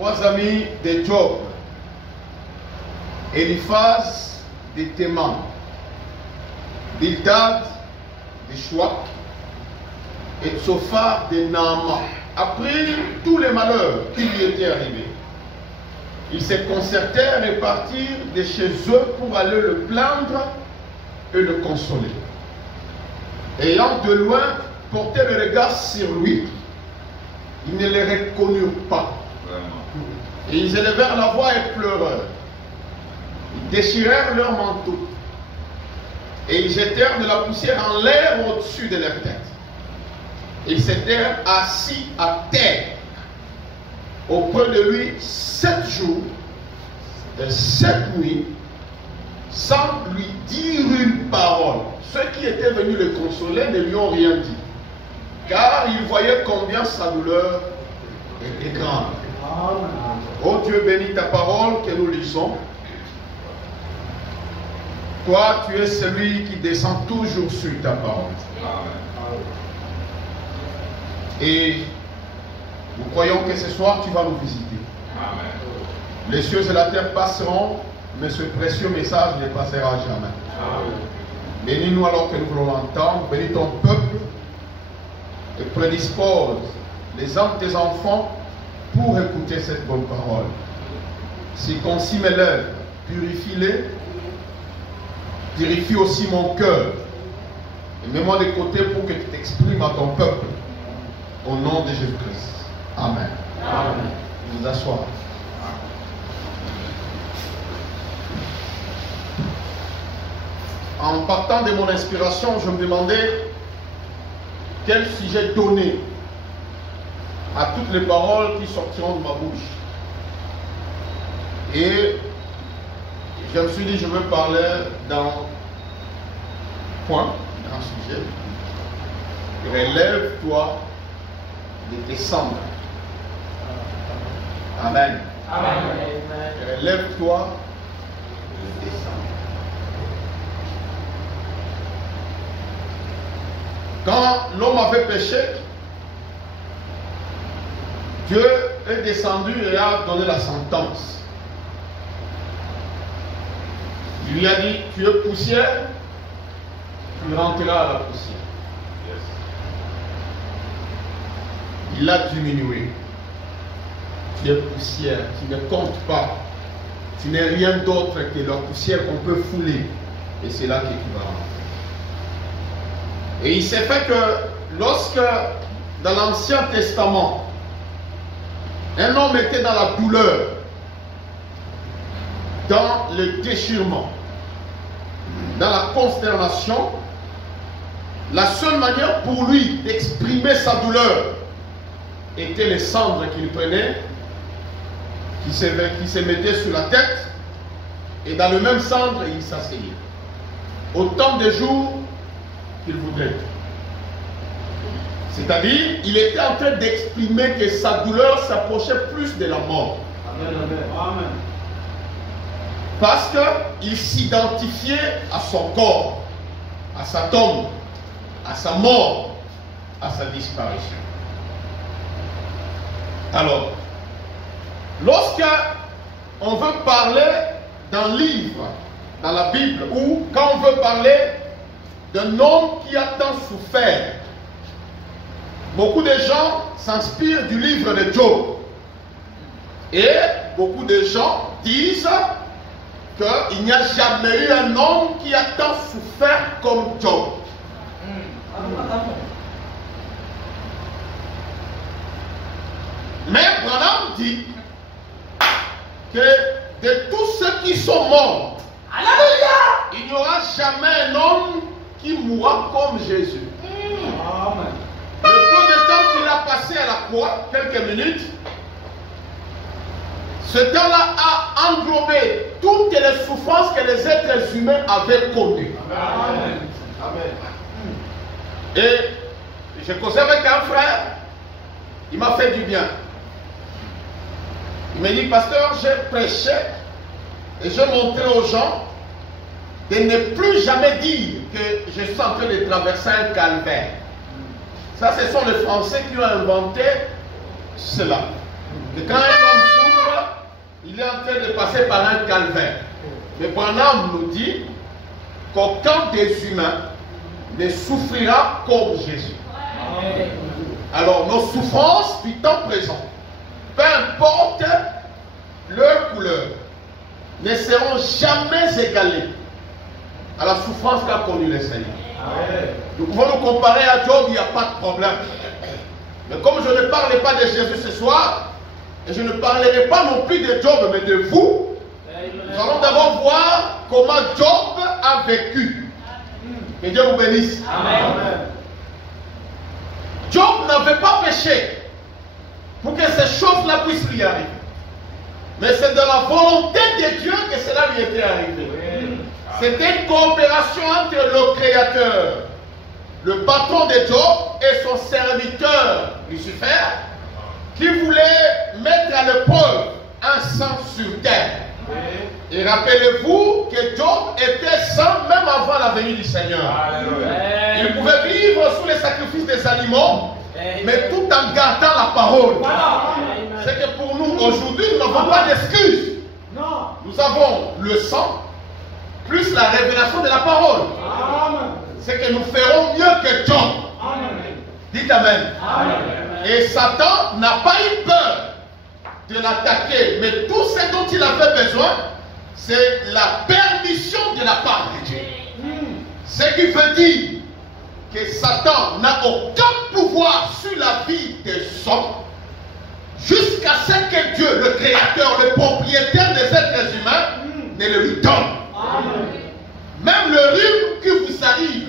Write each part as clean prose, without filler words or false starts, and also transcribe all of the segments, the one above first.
trois amis de Job, Eliphaz de Théman, Bildad de Chouak et Tsophar de Naaman. Après tous les malheurs qui lui étaient arrivés, ils se concertèrent et partirent de chez eux pour aller le plaindre et le consoler. Ayant de loin porté le regard sur lui, ils ne le reconnurent pas. Et ils élevèrent la voix et pleurèrent. Ils déchirèrent leurs manteaux et ils jetèrent de la poussière en l'air au-dessus de leur tête. Ils s'étaient assis à terre auprès de lui 7 jours et 7 nuits sans lui dire une parole. Ceux qui étaient venus le consoler ne lui ont rien dit, car ils voyaient combien sa douleur était grande. Oh Dieu, bénis ta parole que nous lisons. Toi, tu es celui qui descend toujours sur ta parole. Et nous croyons que ce soir, tu vas nous visiter. Les cieux et la terre passeront, mais ce précieux message ne passera jamais. Bénis-nous alors que nous voulons l'entendre. Bénis ton peuple et prédispose les âmes de tes enfants pour écouter cette bonne parole. Circoncis mes lèvres, purifie-les, purifie aussi mon cœur. Et mets-moi de côté pour que tu t'exprimes à ton peuple. Au nom de Jésus-Christ. Amen. Amen. Vous asseoir. En partant de mon inspiration, je me demandais quel sujet donner à toutes les paroles qui sortiront de ma bouche. Et je me suis dit, je veux parler d'un point, d'un sujet. Relève-toi de tes cendres. Amen. Amen. Relève-toi de tes cendres. Quand l'homme avait péché, Dieu est descendu et a donné la sentence. Il lui a dit, tu es poussière, tu rentreras à la poussière. Il a diminué. Tu es poussière, tu ne comptes pas. Tu n'es rien d'autre que la poussière qu'on peut fouler. Et c'est là que tu vas rentrer. Et il s'est fait que lorsque, dans l'Ancien Testament, un homme était dans la douleur, dans le déchirement, dans la consternation, la seule manière pour lui d'exprimer sa douleur était les cendres qu'il prenait, qui se mettaient sur la tête, et dans le même cendre, il s'asseyait. Autant de jours qu'il voudrait. C'est-à-dire, il était en train d'exprimer que sa douleur s'approchait plus de la mort. Amen, amen. Parce qu'il s'identifiait à son corps, à sa tombe, à sa mort, à sa disparition. Alors, lorsque on veut parler d'un livre, dans la Bible, ou quand on veut parler d'un homme qui a tant souffert, beaucoup de gens s'inspirent du livre de Job. Et beaucoup de gens disent qu'il n'y a jamais eu un homme qui a tant souffert comme Job. Mais Branham dit que de tous ceux qui sont morts, il n'y aura jamais un homme qui mourra comme Jésus. Amen. Le peu de temps qu'il a passé à la croix, quelques minutes, ce temps-là a englobé toutes les souffrances que les êtres humains avaient connues. Amen. Amen. Et je causais avec un frère, il m'a fait du bien. Il m'a dit, pasteur, j'ai prêché et je montrais aux gens de ne plus jamais dire que je suis en train de traverser un calvaire. Ça, ce sont les Français qui ont inventé cela. Que quand un homme souffre, il est en train de passer par un calvaire. Mais Branham nous dit qu'aucun des humains ne souffrira comme Jésus. Alors nos souffrances du temps présent, peu importe leur couleur, ne seront jamais égalées à la souffrance qu'a connue le Seigneur. Nous pouvons nous comparer à Job, il n'y a pas de problème. Mais comme je ne parlais pas de Jésus ce soir, et je ne parlerai pas non plus de Job, mais de vous, nous allons d'abord voir comment Job a vécu. Que Dieu vous bénisse. Amen. Job n'avait pas péché pour que ces choses-là puissent lui arriver. Mais c'est de la volonté de Dieu que cela lui était arrivé. C'était une coopération entre le Créateur, le patron de Job et son serviteur Lucifer, qui voulait mettre à l'épreuve un sang sur terre. Et rappelez-vous que Job était saint même avant la venue du Seigneur. Il pouvait vivre sous les sacrifices des animaux, mais tout en gardant la parole. C'est que pour nous, aujourd'hui, nous n'avons pas d'excuses. Nous avons le sang, plus la révélation de la parole. C'est que nous ferons mieux que Job. Dites Amen. Et Satan n'a pas eu peur de l'attaquer, mais tout ce dont il avait besoin, c'est la permission de la part de Dieu. Ce qui veut dire que Satan n'a aucun pouvoir sur la vie des hommes jusqu'à ce que Dieu, le Créateur, le propriétaire des êtres humains, ne le lui donne. Même le rhume qui vous arrive,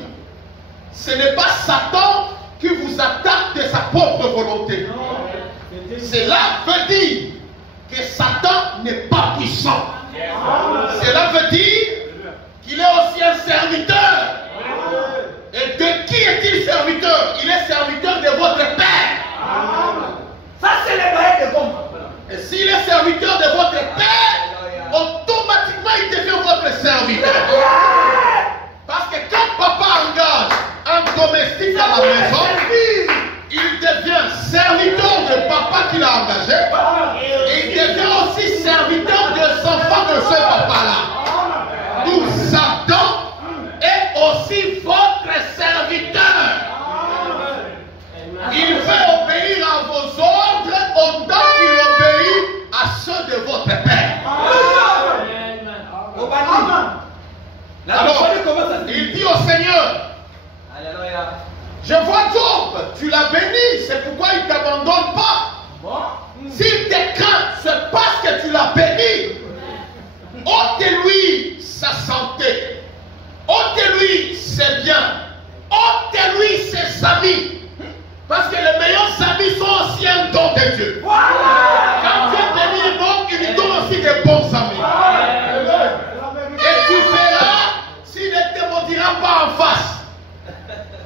ce n'est pas Satan qui vous attaque de sa propre volonté. Cela veut dire que Satan n'est pas puissant. Cela veut dire qu'il est aussi un serviteur. Et de qui est-il serviteur? Il est serviteur de votre Père. Ça, c'est les moyens de comprendre. Et s'il est serviteur de votre Père, automatiquement il devient votre serviteur. Parce que quand papa engage un domestique à la maison, il devient serviteur de papa qu'il a engagé, et il devient aussi serviteur des enfants de ce papa-là. D'où Satan est aussi votre serviteur. Il veut obéir à vos ordres autant qu'il obéit à ceux de votre Père. Alors, il dit au Seigneur, je vois Job, tu l'as béni, c'est pourquoi il ne t'abandonne pas. S'il te craint, c'est parce que tu l'as béni. Ôte de lui sa santé, ôte de lui ses biens, ôte de lui ses amis. Parce que les meilleurs amis sont aussi un don de Dieu. Quand Dieu bénit un bon, il lui donne aussi des bons amis. Et tu verras s'il ne te maudira pas en face.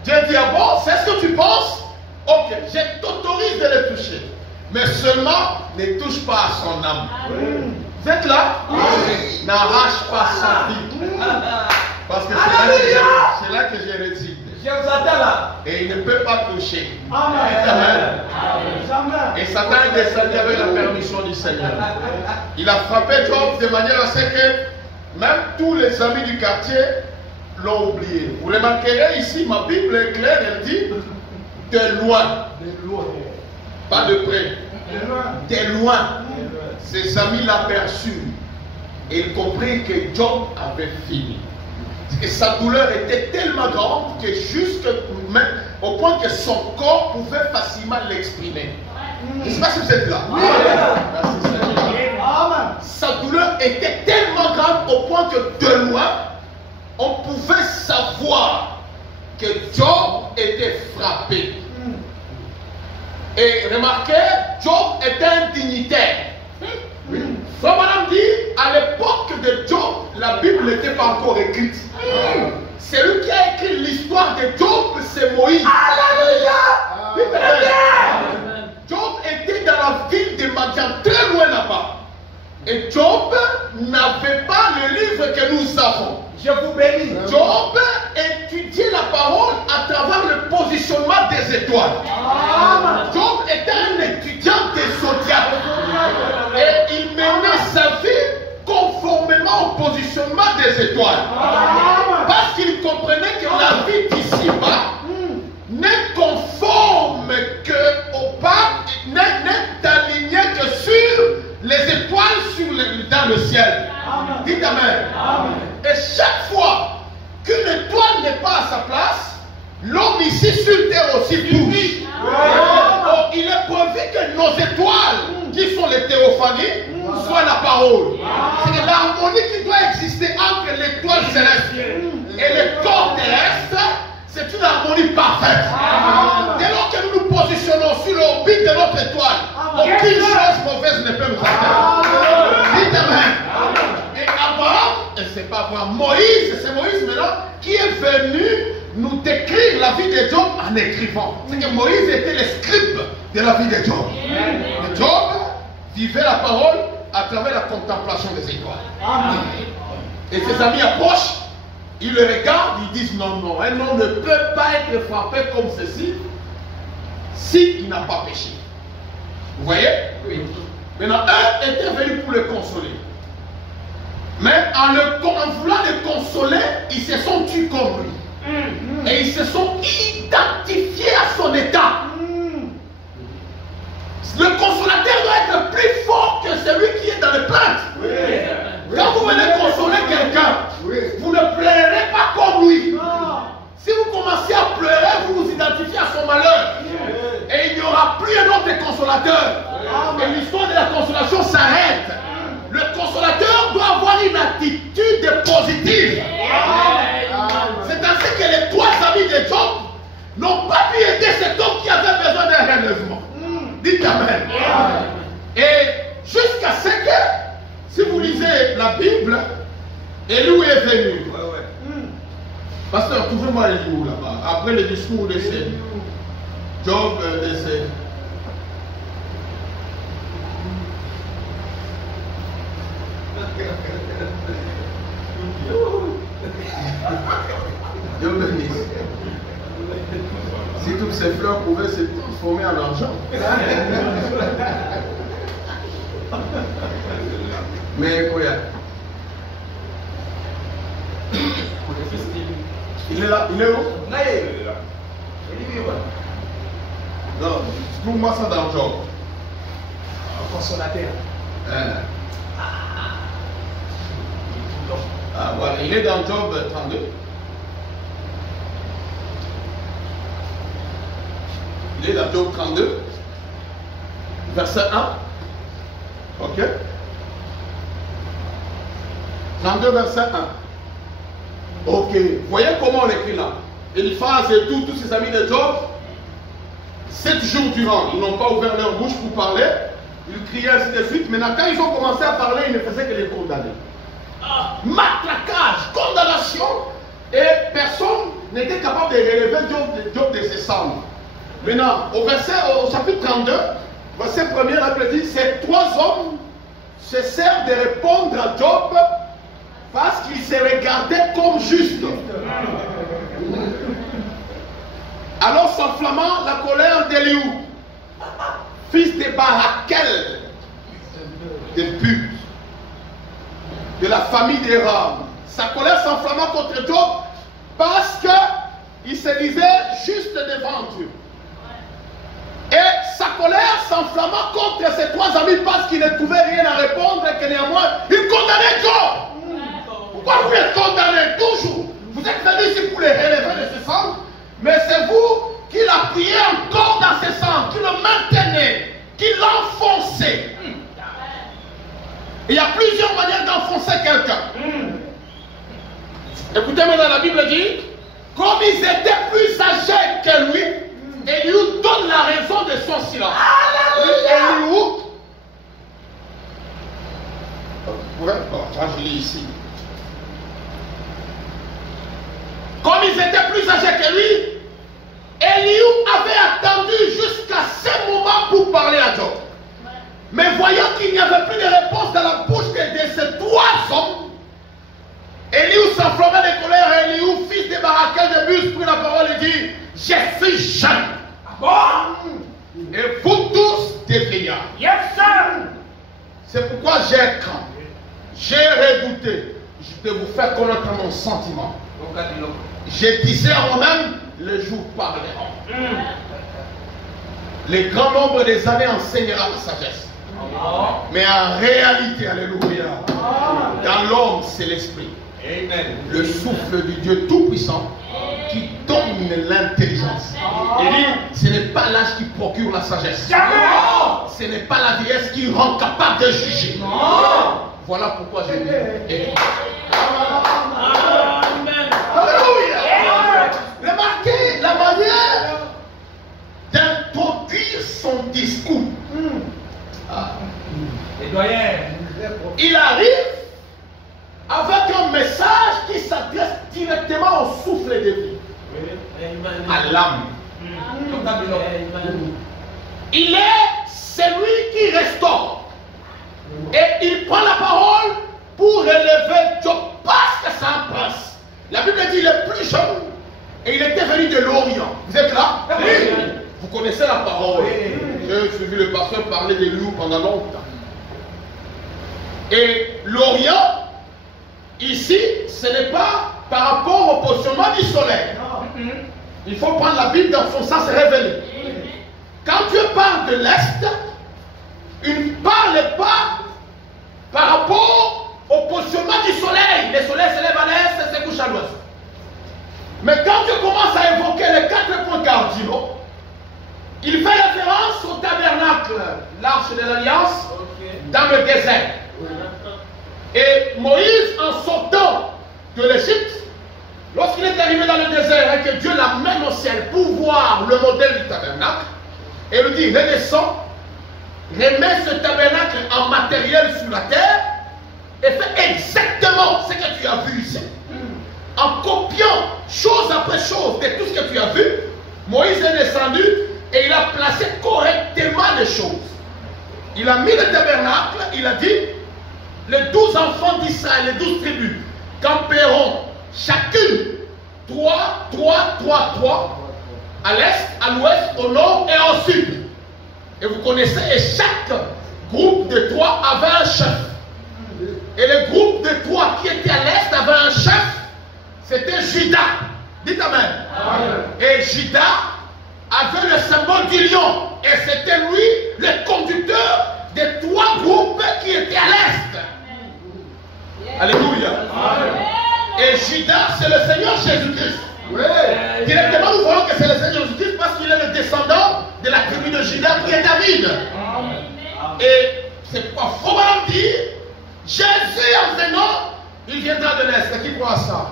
Dieu dit, ah bon, c'est ce que tu penses? Ok, je t'autorise de le toucher. Mais seulement, ne touche pas à son âme. Vous êtes là? N'arrache pas sa vie. Parce que c'est là que j'ai réside. Je vous attends là. Et il ne peut pas toucher. Amen. Et Satan est descendu avec la permission du Seigneur. Il a frappé Job de manière à ce que même tous les amis du quartier l'ont oublié. Vous remarquerez ici, ma Bible est claire, elle dit de loin. Pas de près. De loin. Ses amis l'aperçurent. Et ils comprirent que Job avait fini. Et sa douleur était tellement grande que même au point que son corps pouvait facilement l'exprimer. Je ne sais pas si vous êtes là. Merci Seigneur. Sa douleur était tellement grande au point que de loin, on pouvait savoir que Job était frappé. Et remarquez, Job était un dignitaire. Comme madame dit, à l'époque de Job, la Bible n'était pas encore écrite. Celui qui a écrit l'histoire de Job, c'est Moïse. Alléluia! Job était dans la ville de Madian, très loin là-bas. Et Job n'avait pas le livre que nous avons. Je vous bénis. Job étudiait la parole à travers le positionnement des étoiles. Job était un étudiant des zodiacs. Et il menait sa des étoiles. Parce qu'il comprenait que la vie d'ici-bas n'est conforme qu'au pape, n'est alignée que sur les étoiles dans le ciel. Dites Amen. Et chaque fois qu'une étoile n'est pas à sa place, l'homme ici sur terre aussi bouge. Donc, il est prévu que nos étoiles, qui sont les théophanies, soient la parole. C'est l'harmonie qui doit exister entre l'étoile céleste et le corps terrestre. C'est une harmonie parfaite. Dès lors que nous nous positionnons sur l'orbite de notre étoile, aucune chose mauvaise ne peut nous atteindre. Dites Amen. Et Abraham, et c'est pas Abraham, Moïse, c'est Moïse maintenant qui est venu nous décrire la vie de Job en écrivant. C'est que Moïse était le scribe de la vie de Job. Et Job vivait la parole à travers la contemplation des étoiles. Et ses amis approchent, ils le regardent, ils disent non, non, un homme ne peut pas être frappé comme ceci s'il n'a pas péché. Vous voyez? Oui. Maintenant, eux étaient venus pour le consoler. Mais en voulant le consoler, ils se sont tués comme lui. Et ils se sont identifiés à son état. Le consolateur doit être plus fort que celui qui est dans le plainte. Quand vous venez consoler quelqu'un, vous ne pleurez pas comme lui. Si vous commencez à pleurer, vous vous identifiez à son malheur. Et il n'y aura plus un autre consolateur. Et l'histoire de la consolation s'arrête. Le consolateur doit avoir une attitude positive. C'est ainsi que les trois amis de Job n'ont pas pu aider cet homme qui avait besoin d'un relèvement. Dites Amen. Et jusqu'à ce que, si vous lisez la Bible, Élie est venu. Pasteur, trouvez-moi Élie là-bas. Après le discours de ces Job, de ces... Dieu bénisse. Si toutes ces fleurs pouvaient se transformer en argent. Mais quoi? Il est là, il est où? Non, trouve-moi ça dans Job. Consolateur. Ah, voilà, il est dans Job 32. Il est dans Job 32, verset 1. Ok. 32, verset 1. Ok. Voyez comment on écrit là. Eliphaz et tous ses amis de Job, 7 jours durant, ils n'ont pas ouvert leur bouche pour parler. Ils criaient ainsi de suite. Maintenant, quand ils ont commencé à parler, ils ne faisaient que les condamner. Matraquage, condamnation. Et personne n'était capable de relever Job de ses cendres. Maintenant, au chapitre 32, verset 1er, la Bible dit, ces trois hommes se servent de répondre à Job parce qu'ils se regardaient comme justes. Alors s'enflammant la colère d'Élihu, fils de Barakel, de Buz, de la famille d'Éram. Sa colère s'enflamma contre Job parce qu'il se disait juste devant Dieu. Et sa colère s'enflamma contre ses trois amis parce qu'il ne trouvait rien à répondre et que néanmoins, il condamnait Job. Pourquoi vous êtes condamné toujours? Vous êtes venu ici pour les relever de ses cendres, mais c'est vous qui l'appuyez encore dans ses cendres, qui le maintenez, qui l'enfoncez. Il y a plusieurs manières d'enfoncer quelqu'un. Écoutez maintenant, la Bible dit, comme ils étaient plus âgés que lui, Élihu donne la raison de son silence. Élihu, je lis ici. Comme ils étaient plus âgés que lui, Élihu avait attendu jusqu'à ce moment pour parler à Job. Mais voyant qu'il n'y avait plus de réponse dans la bouche de ces trois hommes, Élihu s'enflamma de colère. Élihu, fils de Barakel de Buz, prit la parole et dit, je suis jeune. Et vous tous des vieillards. Yes, sir. C'est pourquoi j'ai craint, j'ai redouté, de vous faire connaître mon sentiment. Je disais à moi-même, le jour parlera. Les grands nombres des années enseignera la sagesse. Mais en réalité, alléluia, dans l'homme, c'est l'esprit. Le souffle du Dieu Tout-Puissant qui donne l'intelligence. Il dit, ce n'est pas l'âge qui procure la sagesse. Ce n'est pas la vieillesse qui rend capable de juger. Voilà pourquoi je dis. Alléluia. Remarquez la manière d'introduire son discours. Il arrive avec un message qui s'adresse directement au souffle de vie, à l'âme. Il est celui qui restaure. Et il prend la parole pour relever Job parce que c'est un prince. La Bible dit qu'il est plus jeune et il était venu de l'Orient. Vous êtes là? Oui. Vous connaissez la parole. J'ai suivi le pasteur parler des loups pendant longtemps. Et l'Orient, ici, ce n'est pas par rapport au positionnement du soleil. Il faut prendre la Bible dans son sens révélé. Quand Dieu parle de l'Est, il ne parle pas par rapport au positionnement du soleil. Le soleil se lève à l'Est et se couche à l'Ouest. Mais quand Dieu commence à évoquer les 4 points cardinaux, il fait référence au tabernacle, l'arche de l'Alliance, dans le désert. Et Moïse, en sortant de l'Égypte, lorsqu'il est arrivé dans le désert et que Dieu l'amène au ciel pour voir le modèle du tabernacle, et lui dit, redescends, remets ce tabernacle en matériel sur la terre et fais exactement ce que tu as vu ici. En copiant chose après chose de tout ce que tu as vu, Moïse est descendu et il a placé correctement les choses. Il a mis le tabernacle, il a dit, les 12 enfants d'Israël, les 12 tribus, camperont chacune 3, à l'est, à l'ouest, au nord et au sud. Et vous connaissez, et chaque groupe de 3 avait un chef. Et le groupe de 3 qui était à l'est avait un chef, c'était Juda. Dites Amen. Et Juda avait le symbole du lion. Et c'était lui le conducteur des 3 groupes qui étaient à l'est. Alléluia. Et Juda, c'est le Seigneur Jésus-Christ. Directement, nous voyons que c'est le Seigneur Jésus-Christ parce qu'il est le descendant de la tribu de Juda qui est David. Et c'est pourquoi il faut vraiment dire, Jésus en venant, il viendra de l'Est. Qui croit à ça?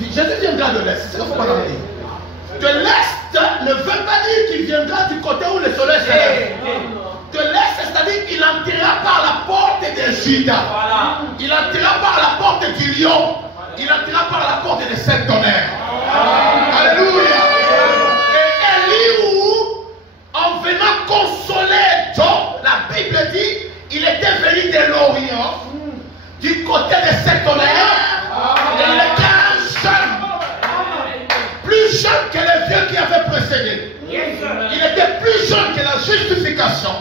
Jésus viendra de l'Est. C'est ce qu'il faut vraiment dire. De l'Est ne veut pas dire qu'il viendra du côté où le soleil se lève. De l'Est, c'est-à-dire qu'il entrera par la porte de Juda. Il entrera par la porte du lion. Il entrera par la porte des 7 tonnerres. Alléluia. Et Éliou, en venant consoler Job, la Bible dit, il était venu de l'Orient, du côté des 7 tonnerres, et il était un jeune, plus jeune que les vieux qui avaient précédé. Il était plus jeune que la justification,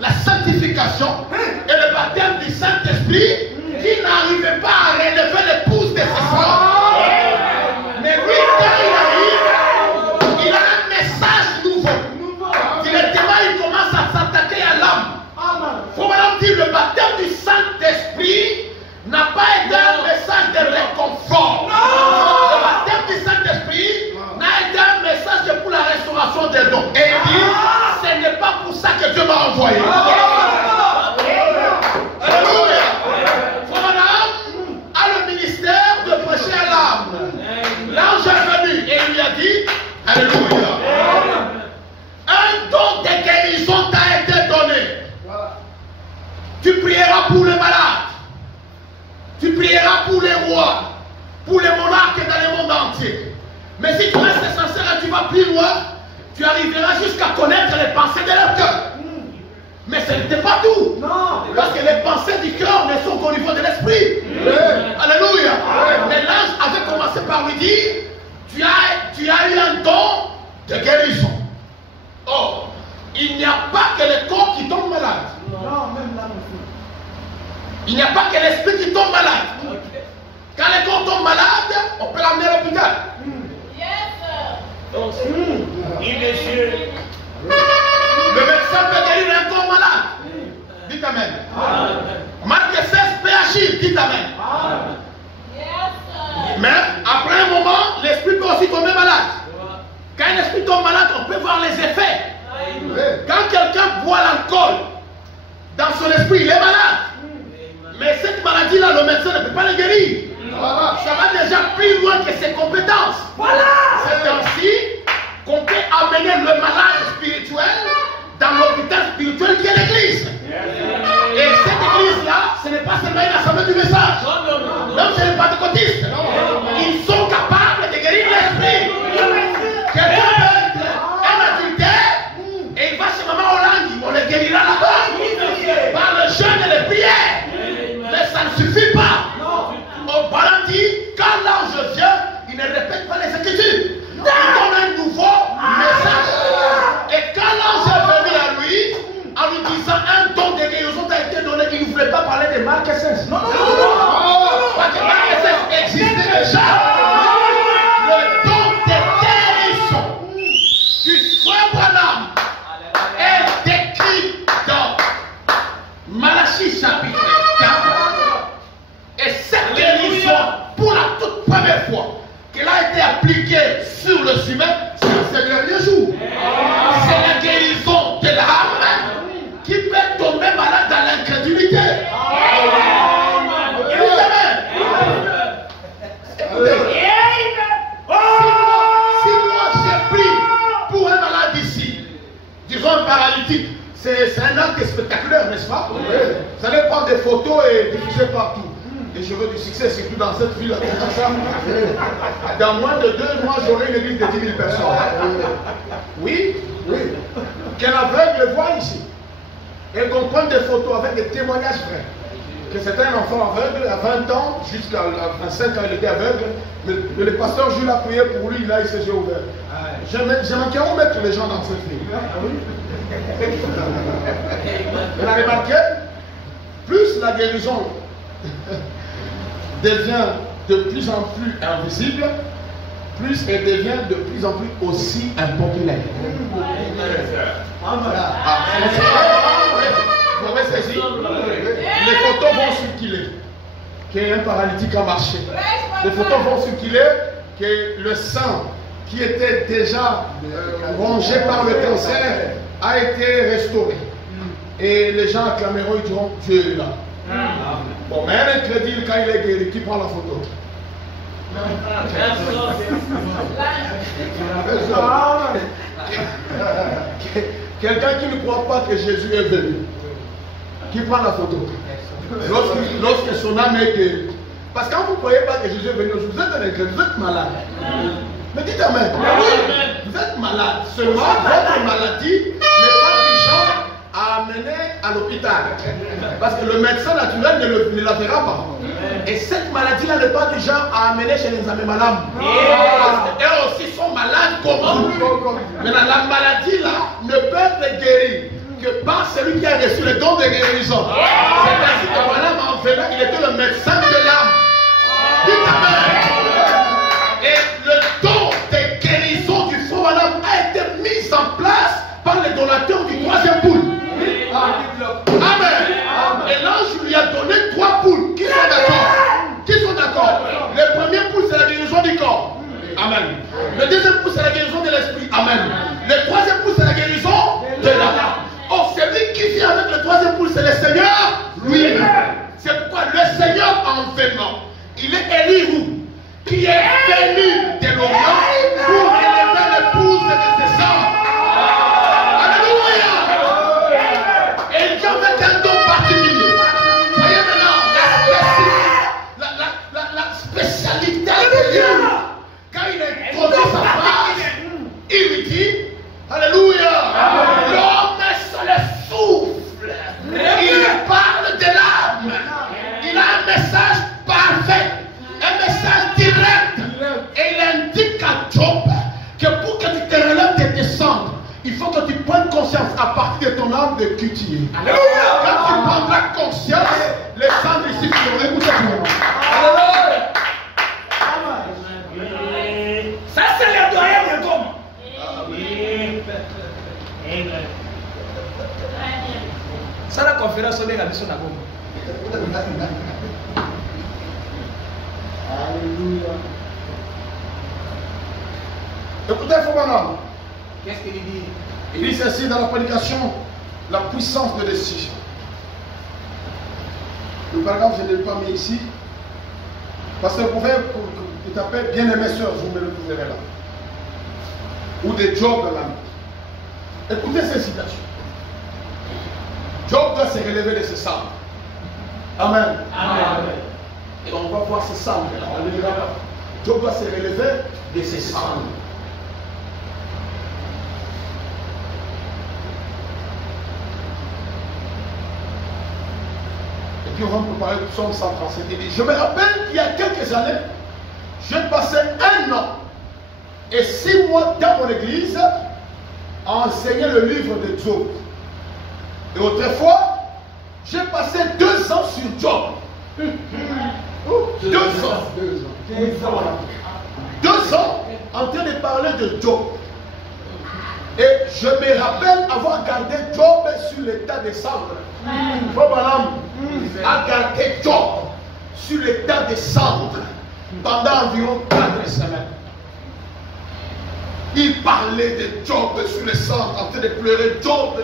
la sanctification et le baptême du Saint-Esprit, qui n'arrivait pas à relever l'épouse de ses frères. Mais lui, quand il arrive, il a un message nouveau. Directement, il commence à s'attaquer à l'âme. Il faut maintenant dire, le baptême du Saint-Esprit n'a pas été un message de réconfort. Le baptême du Saint-Esprit n'a été un message que pour la restauration des dons. Et il dit, ce n'est pas pour ça que Dieu m'a envoyé. Alléluia. A le ministère de prêcher à l'âme. L'ange est venu et il lui a dit, alléluia, un don de guérison t'a été donné. Tu prieras pour les malades, tu prieras pour les rois, pour les monarques dans le monde entier. Mais si tu restes sincère et tu vas plus loin, tu arriveras jusqu'à connaître les pensées de leur cœur. Mais ce n'était pas tout. Non. Parce que les pensées du cœur ne sont qu'au niveau de l'esprit. Alléluia. Mais l'ange avait commencé par lui dire, tu as eu un don de guérison. Or, il n'y a pas que le corps qui tombe malade. Non, même là. Il n'y a pas que l'esprit qui tombe malade. Le médecin peut guérir un corps malade. Dites Amen. Marc 16, PHI, dites Amen. Mais après un moment, l'esprit peut aussi tomber malade. Quand un esprit tombe malade, on peut voir les effets. Quand quelqu'un boit l'alcool, dans son esprit, il est malade. Mais cette maladie-là, le médecin ne peut pas le guérir. Ça va déjà plus loin que ses compétences. C'est ainsi qu'on peut amener le malade spirituel dans l'hôpital spirituel qui est l'église. Et cette église-là, ce n'est pas seulement une assemblée du message. Même chez les pentecôtistes, ils sont capables de guérir l'esprit. Quelqu'un peut être un adultère et il va chez Maman Hollande, on le guérira là-bas par le jeûne et les prières. Mais ça ne suffit pas. Au paradis, quand l'ange vient, il ne répète pas les Écritures. Il donne un nouveau message. Et quand l'ange est venu à lui, en lui disant un don de guérison t'a été donné, il ne voulait pas parler de Marc 16. Non. Parce que Marc 16 existait déjà. Le don de guérison du frère Branham est décrit dans Malachie chapitre 4. Et cette guérison, pour la toute première fois, qu'elle a été appliquée sur le humain, c'est ce dernier jour. C'est la guérison de l'âme qui peut tomber malade dans l'incrédulité. Si moi j'ai pris pour un malade ici, disons un paralytique, c'est un acte spectaculaire, n'est-ce pas? Vous allez prendre des photos et diffuser partout. Et je veux du succès, surtout dans cette ville. Dans moins de 2 mois, j'aurai une église de 10 000 personnes. Oui. Qu'un aveugle voit ici. Et qu'on prenne des photos avec des témoignages vrais. Que c'était un enfant aveugle à 20 ans, jusqu'à 25 ans, il était aveugle. Mais le pasteur Jules a prié pour lui, là, il s'est ouvert. J'aimerais remettre les gens dans cette ville. Vous avez remarqué? Plus la guérison devient de plus en plus invisible, plus elle devient de plus en plus aussi impopulaire. Vous avez saisi? Les photos vont circuler qu'un paralytique a marché. Les photos vont circuler que le sang qui était déjà rongé par le cancer a été restauré. Et les gens acclameront, ils diront Dieu est là. Bon, mais un incrédule, quand il est guéri, qui prend la photo? Quelqu'un qui ne croit pas que Jésus est venu, qui prend la photo? Lorsque son âme est guérie. Parce que quand vous ne croyez pas que Jésus est venu, vous êtes un incrédule, vous êtes malade. Mais dites Amen. Vous êtes malade. Seulement, votre maladie n'est pas du genre à amener à l'hôpital. Parce que le médecin naturel ne la verra pas. Et cette maladie-là n'est pas du genre à amener chez les amis malades. Eux aussi sont malades comme vous. Mais la maladie-là ne peut être guérie que par celui qui a reçu le don de guérison. C'est ainsi que Branham en venant, il était le médecin de l'âme. Dites Amen. Et le don de guérison du frère Branham a été mis en place par les donateurs du 3e poule. Amen. Et l'ange lui a donné 3 poules. Qui sont d'accord? Qui sont d'accord? Le premier poule, c'est la guérison du corps. Amen. Le deuxième poule, c'est la guérison de l'esprit. Amen. Le 3e poule, c'est la guérison de l'âme. Or, celui qui vient avec le 3e poule, c'est le Seigneur lui-même. C'est pourquoi le Seigneur en venant, il est Elihu, qui est venu de l'Orient pour élever l'épouse de ses sœurs. Alléluia. Et il vient avec un don particulier. Voyez maintenant la spécialité de Dieu. Quand il introduit sa phrase, il lui dit Alléluia. L'homme se le souffle. Il parle de l'âme. Il a un message parfait. Un message direct. Et il indique à Job que pour que tu te relèves de tes cendres, il faut que tu prennes conscience à partir de ton âme de qui tu es. Quand tu prendras conscience, les cendres ici seront écoutez-moi. Ça, c'est le doyen de Goma. Ça la conférence on est à mission d'abord. Alléluia. Écoutez, Foumanam. Qu'est-ce qu'il dit? Il dit ceci dans la prédication, la puissance de décision. Le paragraphe, je ne l'ai pas mis ici. Parce que vous pouvez taper bien-aimés sœurs, vous me le trouverez là. Ou des Job dans la vie. Écoutez ces citations. Job doit se relever de ses cendres. Amen. Amen. Et on va voir ses cendres. Job doit se relever de ses cendres. Et puis on va préparer le psaume 137. Il dit, je me rappelle qu'il y a quelques années, j'ai passé 1 an et 6 mois dans mon église à enseigner le livre de Job. Et autrefois, j'ai passé 2 ans sur Job. 2 ans. 2 ans en train de parler de Job. Et je me rappelle avoir gardé Job sur l'état des cendres. Madame a gardé Job sur l'état des cendres pendant environ 4 semaines. Il parlait de Job sur les cendres, en train de pleurer Job.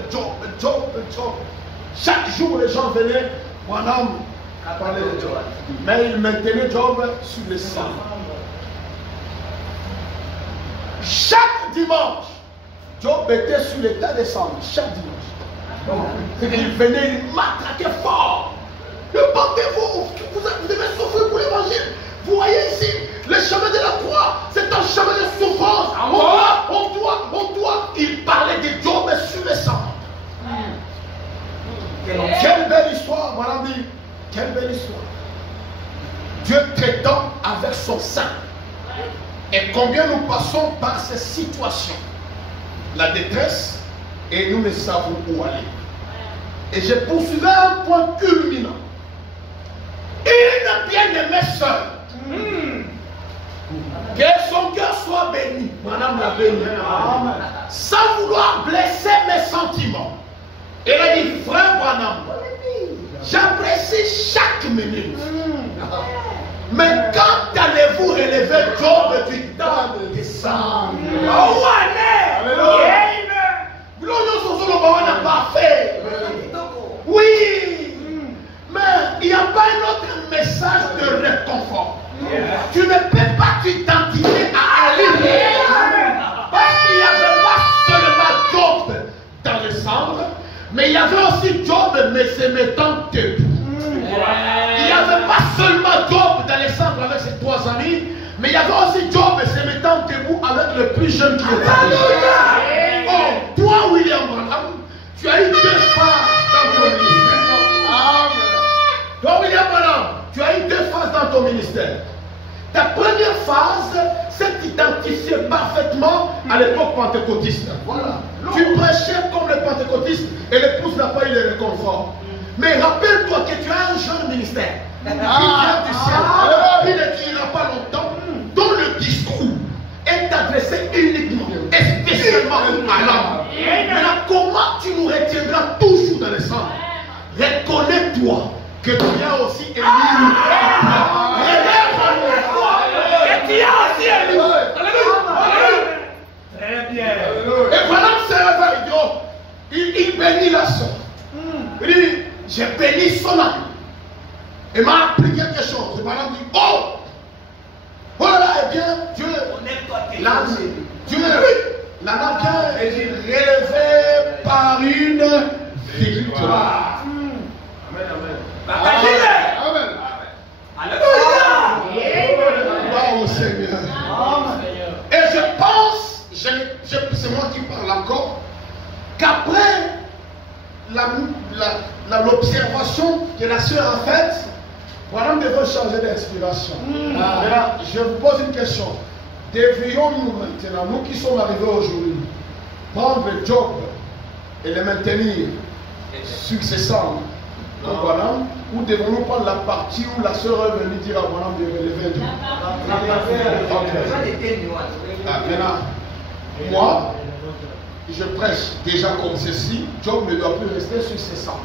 Chaque jour, les gens venaient, madame a parlé de Job. Mais il maintenait Job sur les cendres. Chaque dimanche, Job était sur l'état des cendres. Chaque dimanche. Il venait, il matraquait fort. Répentez-vous, vous devez souffrir pour l'évangile. Vous voyez ici, le chemin de la croix, c'est un chemin de souffrance. On doit. Il parlait de Job sur les cendres. Quelle belle histoire, madame dit. Quelle belle histoire. Dieu traitant avec son sein. Et combien nous passons par ces situations. La détresse, et nous ne savons où aller. Et je poursuivais un point culminant. Une bien-aimée sœur. Que son cœur soit béni. Madame la bénie. Sans vouloir blesser mes sentiments. Elle a dit, frère Branham, j'apprécie chaque minute. Mais quand allez-vous relever Job du temps de décembre? Gloire n'a pas fait. Oui. Mais il n'y a pas un autre message de réconfort. Tu ne peux pas t'identifier à Ali. Parce qu'il n'y avait pas seulement Job dans les cendres, mais il y avait aussi Job mais se mettant debout. Il n'y avait pas seulement Job dans les cendres avec ses 3 amis, mais il y avait aussi Job se mettant debout avec le plus jeune qui était là. Oh, toi William Branham, tu as eu 2 phases dans ton ministère. Toi William Branham, tu as eu 2 phases dans ton ministère. Ta première phase, c'est d'identifier parfaitement à l'époque pentecôtiste. Voilà. Tu prêchais comme les pentecôtistes et l'épouse n'a pas eu le réconfort. Mais rappelle-toi que tu as un jeune ministère qui vient du ciel, qui ne durera pas longtemps, dont le discours est adressé uniquement et spécialement à l'homme. Maintenant, comment tu nous retiendras toujours dans les cendres? Reconnais-toi que tu as aussi élu. Et tu as aussi élu. Très bien. Et voilà, c'est réveil. Il bénit la soeur. Il dit, j'ai béni son âme. Il m'a appris quelque chose. Et madame dit, oh là, eh bien, Dieu l'a bien relevé par une victoire. Amen, amen. Alléluia. Gloire au Seigneur. Et je pense, c'est moi qui parle encore, qu'après l'observation que la sœur a faite, voilà, nous devons changer d'inspiration. Maintenant, je vous pose une question. Devrions-nous maintenant, nous qui sommes arrivés aujourd'hui, prendre Job et le maintenir successant comme voilà, ou devons-nous prendre la partie où la sœur est venue dire à voilà de relever Job? Maintenant, moi, je prêche déjà comme ceci, Job ne doit plus rester sur ses cendres.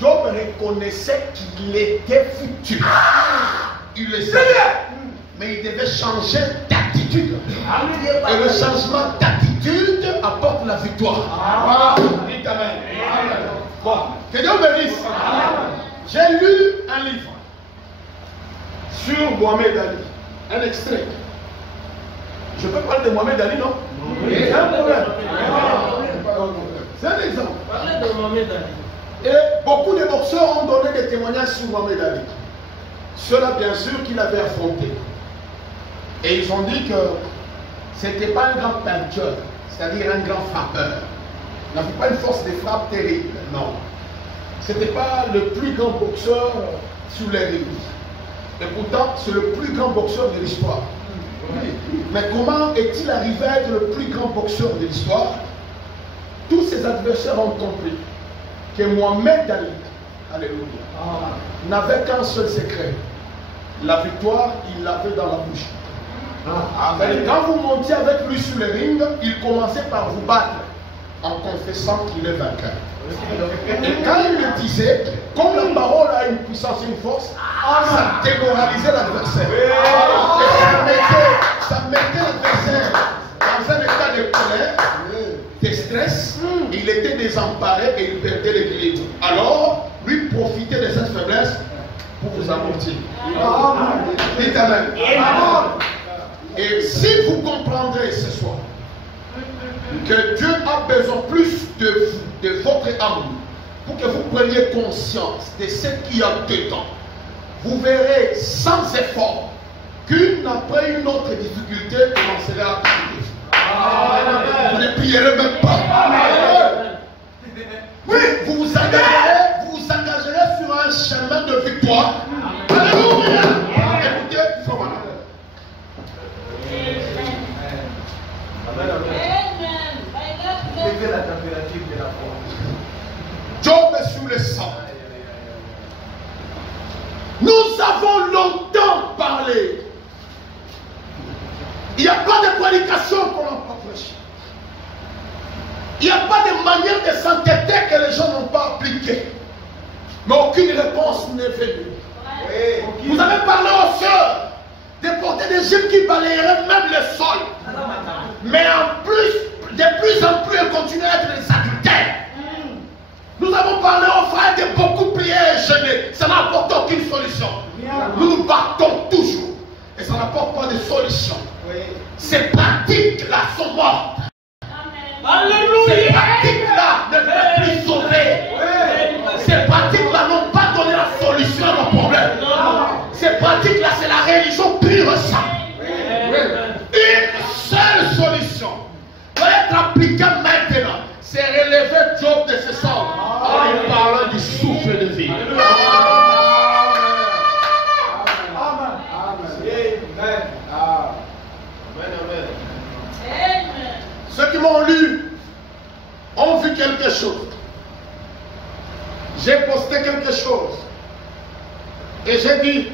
Job reconnaissait qu'il était futur. Il le savait. Mais il devait changer d'attitude. Et le changement d'attitude apporte la victoire. Dites amen. Bon, que Dieu bénisse. J'ai lu un livre sur Mohamed Ali. Un extrait. Je peux parler de Mohamed Ali, non? C'est un problème. C'est un exemple. Parlez de Mohamed Ali. Et beaucoup de boxeurs ont donné des témoignages sur Mohamed Ali. Ceux-là, bien sûr, qu'il avait affronté. Et ils ont dit que ce n'était pas un grand puncher, c'est-à-dire un grand frappeur. Il n'avait pas une force de frappe terrible, non. Ce n'était pas le plus grand boxeur sur les rings. Et pourtant, c'est le plus grand boxeur de l'histoire. Mais comment est-il arrivé à être le plus grand boxeur de l'histoire? Tous ses adversaires ont compris que Mohamed Ali, alléluia, n'avait qu'un seul secret. La victoire, il l'avait dans la bouche. Et quand vous montiez avec lui sur les rings, il commençait par vous battre en confessant qu'il est vainqueur. Et quand il le disait, comme la parole a une puissance, une force, ça démoralisait l'adversaire. Et ça mettait l'adversaire dans un état de colère, de stress. Il était désemparé et il perdait l'équilibre. Alors, lui profitait de cette faiblesse pour vous amortir. Dites amen. Et si vous comprendrez ce soir que Dieu a besoin plus de vous, de votre âme, pour que vous preniez conscience de ce qu'il y a dedans, vous verrez sans effort qu'une après une autre difficulté commencera à tomber. Vous ne prierez même pas. Oui, vous vous engagerez sur un chemin de victoire. Alléluia. Écoutez, il faut voir. La température de la foi. Job est sous le sang. Nous avons longtemps parlé. Il n'y a pas de prédication qu'on n'a pas prêché. Il n'y a pas de manière de s'entêter que les gens n'ont pas appliqué. Mais aucune réponse n'est venue. Vous avez parlé aux sœurs des portées d'Égypte qui balayeraient même le sol. Mais en plus, de plus en plus, elles continuent à être des adultères. Nous avons parlé aux frères de beaucoup prier et jeûner. Ça n'apporte aucune solution. Nous nous battons toujours. Et ça n'apporte pas de solution. Ces pratiques-là sont mortes. Alléluia. Ces pratiques-là ne peuvent plus sauver. Ces pratiques-là n'ont pas donné la solution à nos problèmes. Ces pratiques-là, c'est la religion pure sang. Une seule solution doit être appliquée maintenant. C'est relever Job de ses cendres en lui parlant du souffle de vie. Ceux qui m'ont lu ont vu quelque chose. J'ai posté quelque chose. Et j'ai dit,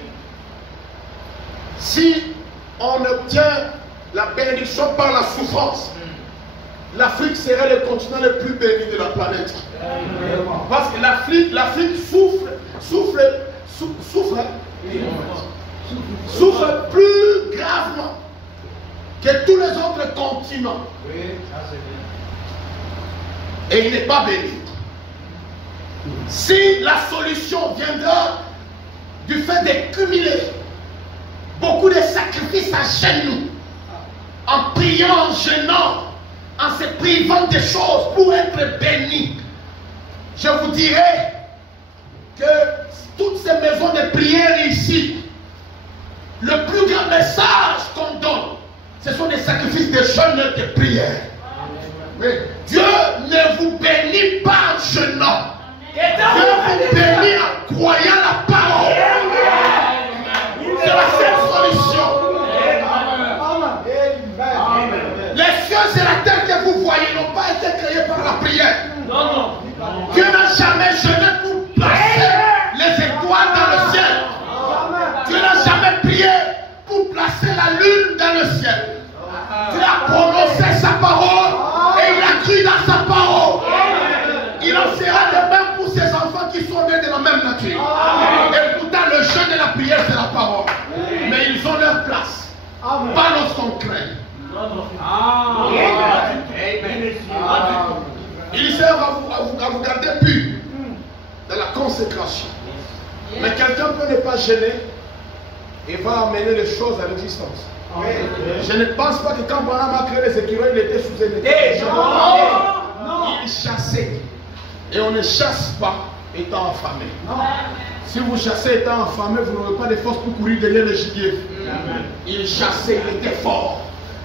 si on obtient la bénédiction par la souffrance, l'Afrique serait le continent le plus béni de la planète. Parce que l'Afrique souffre plus gravement que tous les autres continents. Et il n'est pas béni. Si la solution viendra du fait de cumuler beaucoup de sacrifices à genoux, en priant, en jeûnant, en se privant des choses pour être béni, je vous dirai que toutes ces maisons de prière ici, le plus grand message qu'on donne, ce sont des sacrifices de jeûne et de prière. Mais Dieu ne vous bénit pas en jeûnant. Dieu vous bénit en croyant la parole. C'est la seule solution. Les cieux et la terre que vous voyez n'ont pas été créés par la prière. Dieu n'a jamais jeûné pour placer les étoiles dans le ciel. Dieu n'a jamais prié pour placer la lune dans le ciel. Dieu a prononcé sa parole Pas lorsqu'on craint. Il sert à vous garder pur dans la consécration. Mais quelqu'un peut ne pas gêner et va amener les choses à l'existence. Je ne pense pas que quand Branham a créé les écureuils, il était sous un état. Il chassait. Et on ne chasse pas étant affamé. Si vous chassez étant affamé, vous n'aurez pas de force pour courir derrière le gibier. Il chassait, il était fort.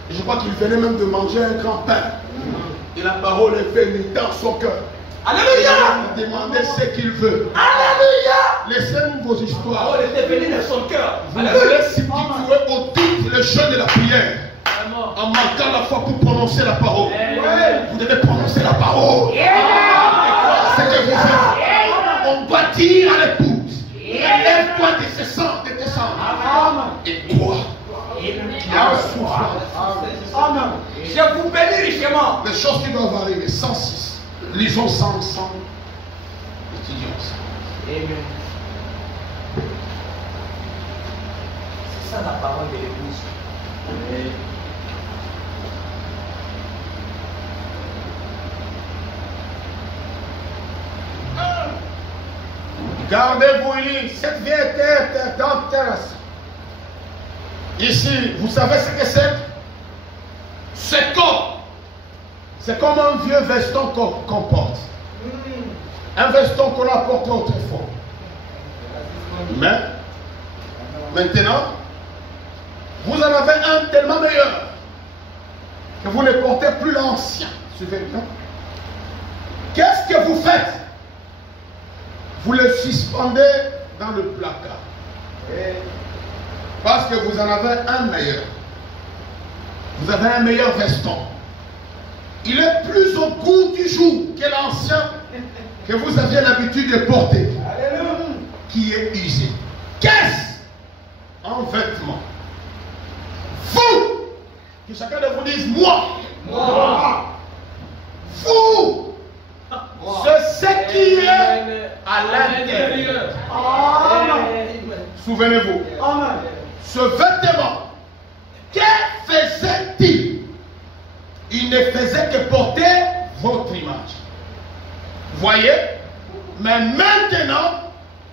Et je crois qu'il venait même de manger un grand pain. Et la parole est venue dans son cœur. Alléluia! Il demandait ce qu'il veut. Alléluia! Laissez-nous vos histoires. Elle était venue de son cœur. Vous voulez substituer au doute le jeûne de la prière. En manquant la foi pour prononcer la parole. Vous devez prononcer la parole. C'est que vous faites. On doit dire à l'épouse, lève-toi de tes cendres, de tes cendres. Et toi, qui as souffert. Je vous bénis richement. Les choses qui doivent arriver. 106. Lisons ça ensemble. Étudions ça. Amen. C'est ça la parole de l'épouse. Gardez-vous cette vieille terre dans terrasse. Ici, vous savez ce que c'est? C'est comme. C'est comme un vieux veston qu'on porte. Un veston qu'on a porté autrefois. Mais, maintenant, vous en avez un tellement meilleur que vous ne portez plus l'ancien. Suivez-moi. Qu'est-ce que vous faites? Vous le suspendez dans le placard. Parce que vous en avez un meilleur. Vous avez un meilleur veston. Il est plus au goût du jour que l'ancien que vous aviez l'habitude de porter. Qui est usé. Qu'est-ce? Un vêtement. Vous, que chacun de vous dise moi. Vous, c'est ce qui est à l'intérieur. Souvenez-vous. Ce vêtement, que faisait-il? Il ne faisait que porter votre image. Voyez? Mais maintenant,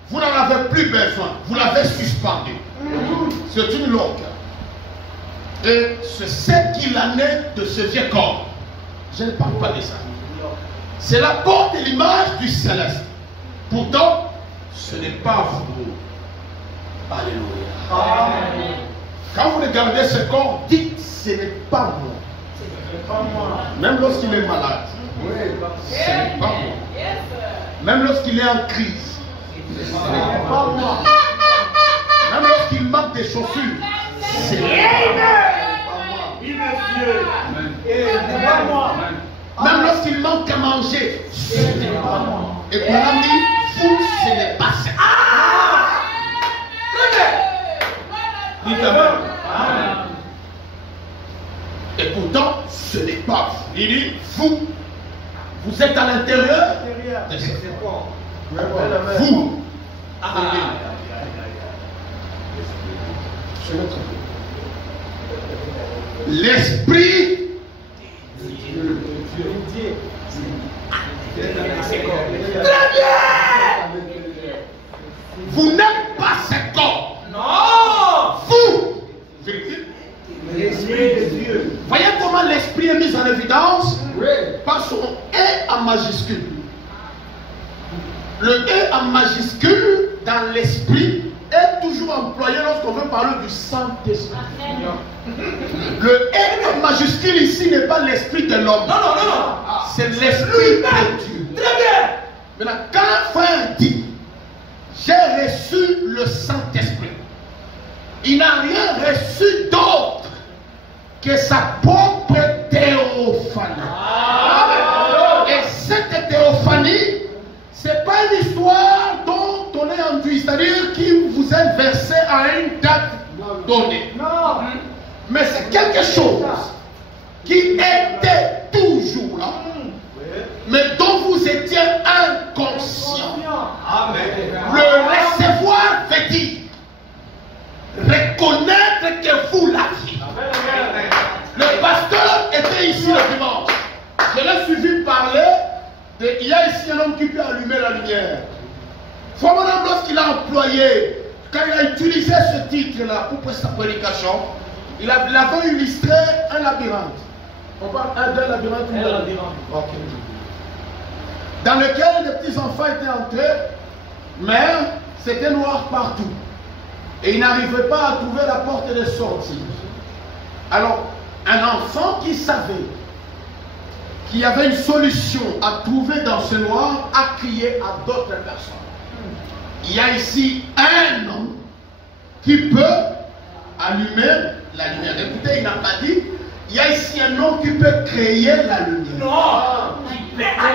vous n'en avez plus besoin. Vous l'avez suspendu. C'est une longue. Et c'est ce qu'il en est de ce vieux corps. Je ne parle pas de ça. Cela porte l'image du céleste. Pourtant, ce n'est pas vous. Alléluia. Amen. Quand vous regardez ce corps, dites, ce n'est pas moi. Même lorsqu'il est malade, ce n'est pas moi. Même lorsqu'il est en crise, ce n'est pas moi. Même lorsqu'il manque des chaussures, ce n'est pas moi. Même lorsqu'il manque à manger, ce n'est pas moi. Et pour l'homme dit, vous, ce n'est pas ça. Dites amen. Et pourtant, ce n'est pas vous. Il dit, vous êtes à l'intérieur de ce corps. Vous. L'esprit de Dieu. Très bien. Vous n'êtes pas ce corps. Non. Vous. L'esprit de Dieu. Voyez comment l'esprit est mis en évidence par son E en majuscule. Le E en majuscule dans l'esprit est toujours employé lorsqu'on veut parler du Saint-Esprit. Le E en majuscule ici n'est pas l'esprit de l'homme. Non. C'est l'esprit de Dieu. Très bien. Maintenant, quand un frère dit, j'ai reçu le Saint-Esprit, il n'a rien reçu d'autre que sa propre théophanie. Et cette théophanie, ce n'est pas une histoire dont on est enduit, c'est-à-dire qui vous est versé à une date donnée. Non. Mais c'est quelque chose qui était toujours là, mais dont vous étiez inconscient. Le recevoir veut dire reconnaître que vous l'aviez. j'étais ici le dimanche, je l'ai suivi parler de, il y a ici un homme qui peut allumer la lumière. Frère, lorsqu'il a employé, quand il a utilisé ce titre-là pour sa prédication, il avait illustré un labyrinthe. On parle d'un labyrinthe. Un labyrinthe. Ok. Dans lequel les petits enfants étaient entrés, mais c'était noir partout. Et ils n'arrivaient pas à trouver la porte de sortie. Alors, un enfant qui savait qu'il y avait une solution à trouver dans ce noir a crié à d'autres personnes. Il y a ici un homme qui peut allumer la lumière. Écoutez, il n'a pas dit, il y a ici un homme qui peut créer la lumière. Non.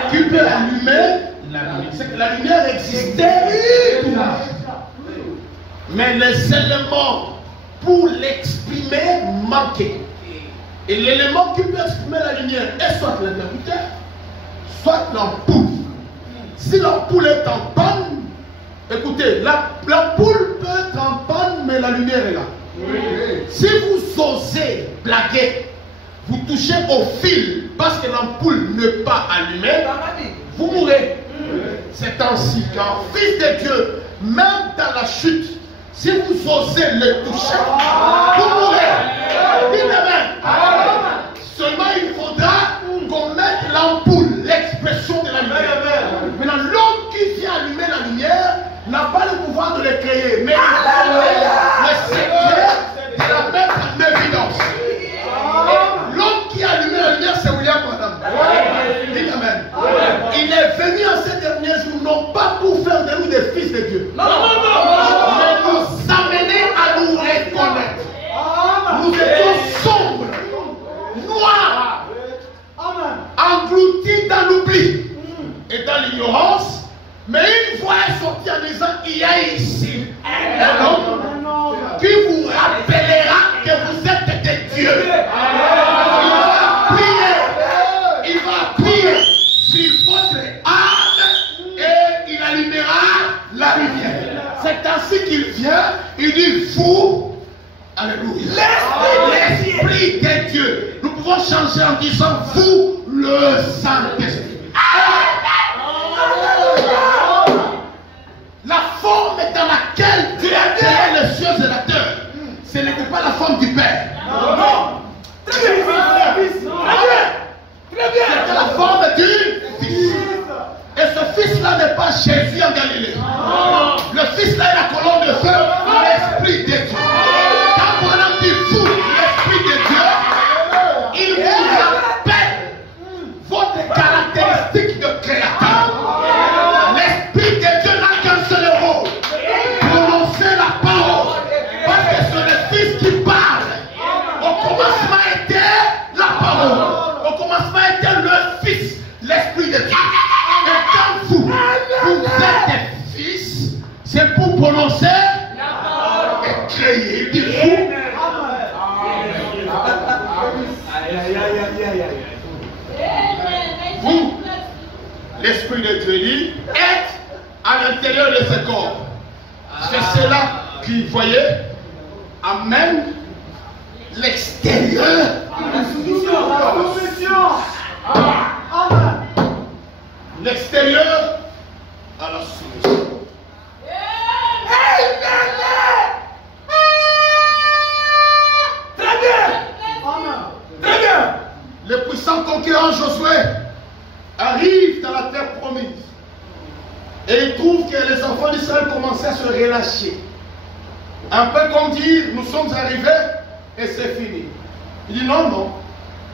Qui peut allumer la lumière. C'est que la lumière existait. Mais les éléments pour l'exprimer manquaient. Et l'élément qui peut exprimer la lumière est soit l'interrupteur, soit l'ampoule. Si l'ampoule est en panne, écoutez, l'ampoule peut être en panne, mais la lumière est là. Oui. Si vous osez blaguer, vous touchez au fil parce que l'ampoule n'est pas allumée, vous mourrez. C'est ainsi qu'un fils de Dieu, même dans la chute, si vous osez le toucher, vous mourrez. Dites Amen. Seulement il faudra qu'on mette l'ampoule, l'expression de la lumière. Maintenant, l'homme qui vient allumer la lumière n'a pas le pouvoir de le créer, mais le secret de la mettre en évidence. L'homme qui a allumé la lumière, c'est William Madame. Dites Amen. Il est venu en ces derniers jours, non pas pour faire de nous des fils de Dieu, mais nous amener à nous reconnaître. Nous étions sombres, noirs, engloutis dans l'oubli et dans l'ignorance. Mais une voix est sortie en disant, il y a ici un homme qui vous rappellera que vous êtes des dieux. Il va prier sur votre âme et il allumera la lumière. C'est ainsi qu'il vient, il dit vous, alléluia, l'Esprit de Dieu. Nous pouvons changer en disant vous, le Saint-Esprit. La forme dans laquelle Dieu a créé les cieux et la terre, ce n'était pas la forme du Père. Non. Très bien. C'était la forme du Fils. Et ce Fils-là n'est pas Jésus en Galilée. Le Fils-là est la colonne de feu, l'Esprit de Dieu. Quand on dit vous, l'Esprit de Dieu, il vous rappelle votre caractéristique de créateur. L'Esprit de Dieu n'a qu'un seul rôle, prononcer la parole, parce que c'est le Fils qui parle. Au commencement était la parole, au commencement était le Fils, l'Esprit de Dieu. Et quand vous êtes des fils, c'est pour prononcer et créer des vous. Vous, l'Esprit de Dieu dit, êtes à l'intérieur de ce corps. C'est cela qui, voyez, amène l'extérieur. L'extérieur à la soumission. Très bien. Très bien. Le puissant conquérant Josué arrive dans la terre promise. Et il trouve que les enfants d'Israël commençaient à se relâcher. Un peu comme dire, nous sommes arrivés et c'est fini. Il dit non, non.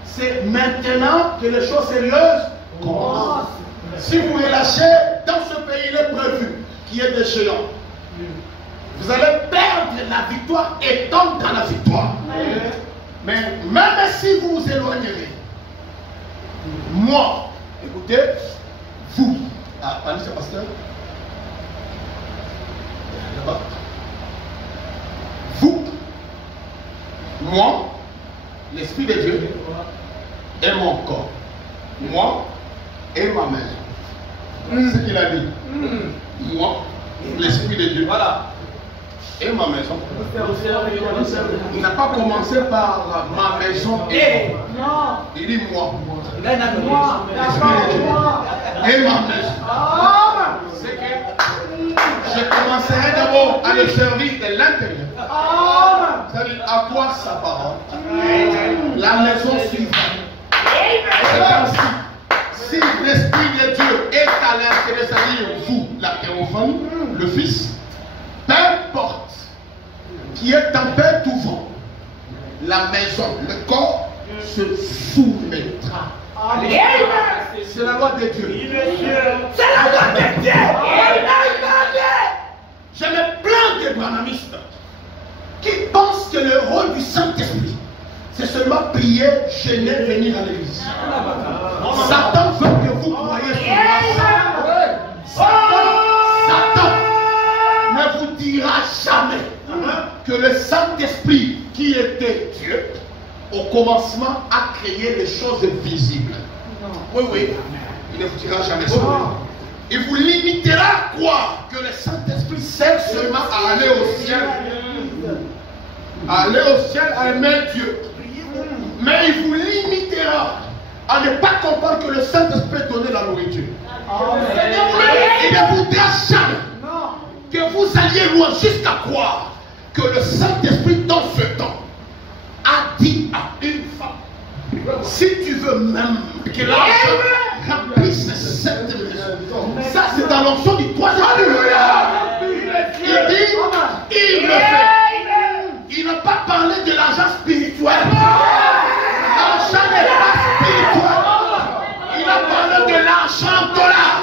C'est maintenant que les choses sérieuses commencent. Si vous relâchez, dans ce pays, il est prévu qu'il y ait des géants. Vous allez perdre la victoire étant dans la victoire. Mais même si vous vous éloignerez, moi, écoutez, vous, allez, c'est pasteur, là-bas, vous, moi, l'Esprit de Dieu et mon corps, moi et ma maison. C'est ce qu'il a dit. Moi, l'Esprit de Dieu. Voilà. et ma maison. Il n'a pas commencé par ma maison et moi. Il dit moi. Et ma maison. C'est que je commencerai d'abord à le servir de l'intérieur. C'est-à-dire à quoi sa parole. La maison suivante. C'est ainsi. Si l'Esprit de Dieu est à l'intérieur, c'est-à-dire vous, la théophanie, le Fils, peu importe qui est en paix tout vent, la maison, le corps se soumettra. C'est la loi de Dieu. C'est la loi de Dieu. Je me plains des branhamistes qui pensent que le rôle du Saint-Esprit, c'est seulement prier, gêner, venir à l'église. Satan veut que vous croyez sur moi. Satan ne vous dira jamais que le Saint-Esprit, qui était Dieu, au commencement a créé les choses visibles. Oui, oui. Il ne vous dira jamais ça. Il vous limitera à croire que le Saint-Esprit sert seulement à aller au ciel. Aller au ciel à aimer Dieu. Mais il vous limitera à ne pas comprendre que le Saint-Esprit donne la nourriture. Il ne vous dira jamais que vous alliez loin jusqu'à croire que le Saint-Esprit dans ce temps a dit à une femme, si tu veux même que l'argent remplisse cette maison, ça c'est dans l'onction du 3e jour. Il dit, il le fait. Il n'a pas parlé de l'argent spirituel. L'argent n'est pas spirituel. Il a parlé de l'argent dollar.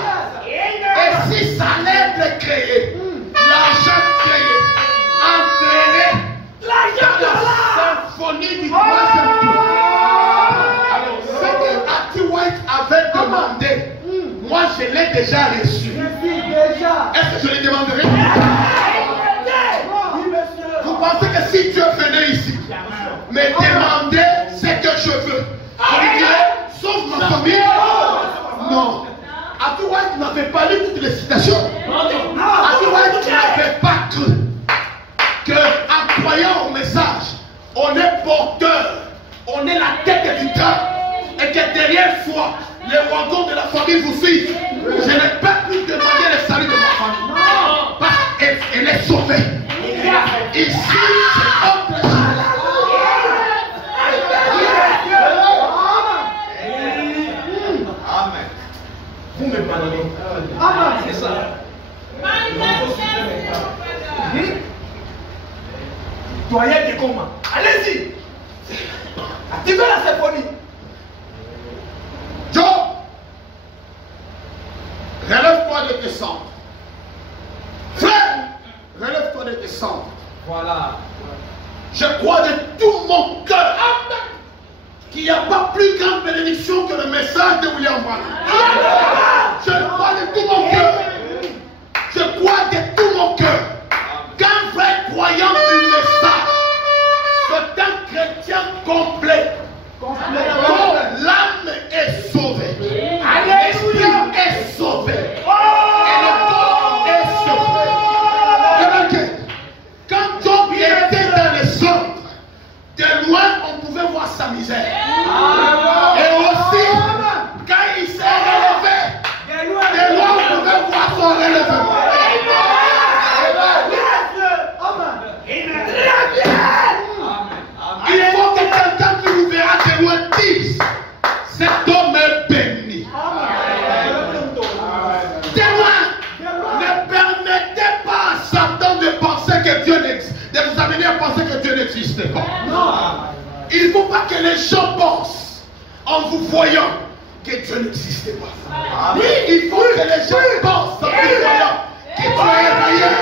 Et si ça allait créer, l'argent créé, entraîné dans la symphonie du 3e tour. Alors, ce que Ati White avait demandé, moi je l'ai déjà reçu. Est-ce que je le demanderai? Vous pensez que si Dieu venait ici, me demander ce que je veux, je lui dirais, sauve ma famille? Non. Ati White n'avait pas lu toutes les citations. Ati White n'avait pas cru qu'en croyant au message, on est porteur, on est la tête du cœur, et que derrière soi, les wagons de la famille vous suivent. Je n'ai pas pu demander le salut de ma famille. Parce qu'elle est sauvée. Ici, c'est autre chose. Amen. Vous me parlez. Amen. C'est ça. Doyen des communs. Allez-y. Activez la symphonie. Joe, relève-toi de tes cendres. Frère, relève-toi de tes cendres. Voilà. Je crois de tout mon cœur qu'il n'y a pas plus grande bénédiction que le message de William Branham. Je crois de tout mon cœur. Je crois de tout mon cœur qu'un vrai croyant du message, c'est un chrétien complet. Dont l'âme est sauvée. L'esprit est sauvé. Et le corps est sauvé. Quand Job était dans les cendres, de loin on pouvait voir sa misère. Et aussi, quand il s'est relevé, de loin on pouvait voir son relèvement. Il faut que quelqu'un qui vous verra de loin dise, cet homme est béni. De loin, ne permettez pas à Satan de penser que Dieu n'existe, de vous amener à penser que Dieu n'existe pas. Il ne faut pas que les gens pensent, en vous voyant, que Dieu n'existe pas. Oui, il faut que les gens pensent, en vous voyant, que Dieu est réel.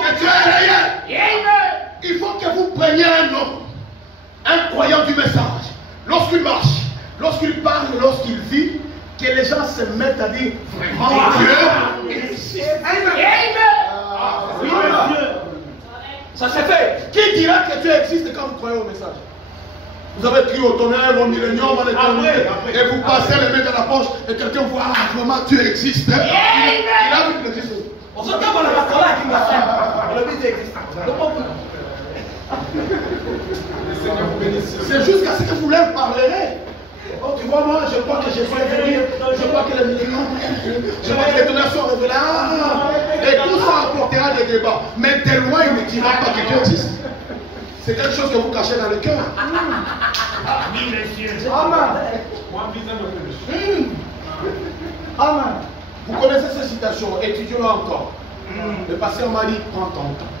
Que Dieu est réel. Il faut que vous preniez un homme, un croyant du message, lorsqu'il marche, lorsqu'il parle, lorsqu'il vit, que les gens se mettent à dire vraiment Dieu existe. Ça s'est fait. Qui dira que Dieu existe quand vous croyez au message? Vous avez crié au tonnerre, au millénium, à l'éternité, et vous passez les mains dans la poche, et quelqu'un voit, ah, vraiment Dieu existe. Il a vu qu'il existe. C'est jusqu'à ce que vous leur parlerez. Oh, tu vois, moi, je crois que Jésus est venu, je crois que les millénaires, je crois que les tonnerres sont révélés. Et tout ça apportera des débats. Mais de loin, il ne dira pas que Dieu existe. C'est quelque chose que vous cachez dans le cœur. Amen. Vous connaissez cette citation, étudions-la encore. Le pasteur m'a dit, prends ton temps.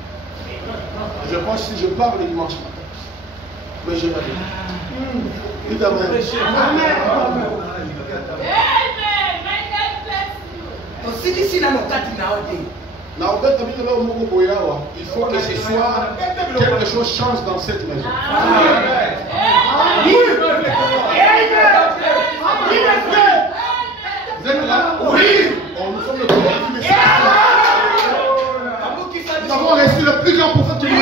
Je pense que si je parle le dimanche matin, mais je vais dire. Dites amen. Il faut que ce soit quelque chose change dans cette maison. Vous êtes là? Oui. Nous sommes le premier message. Nous avons reçu le plus grand prophète du monde.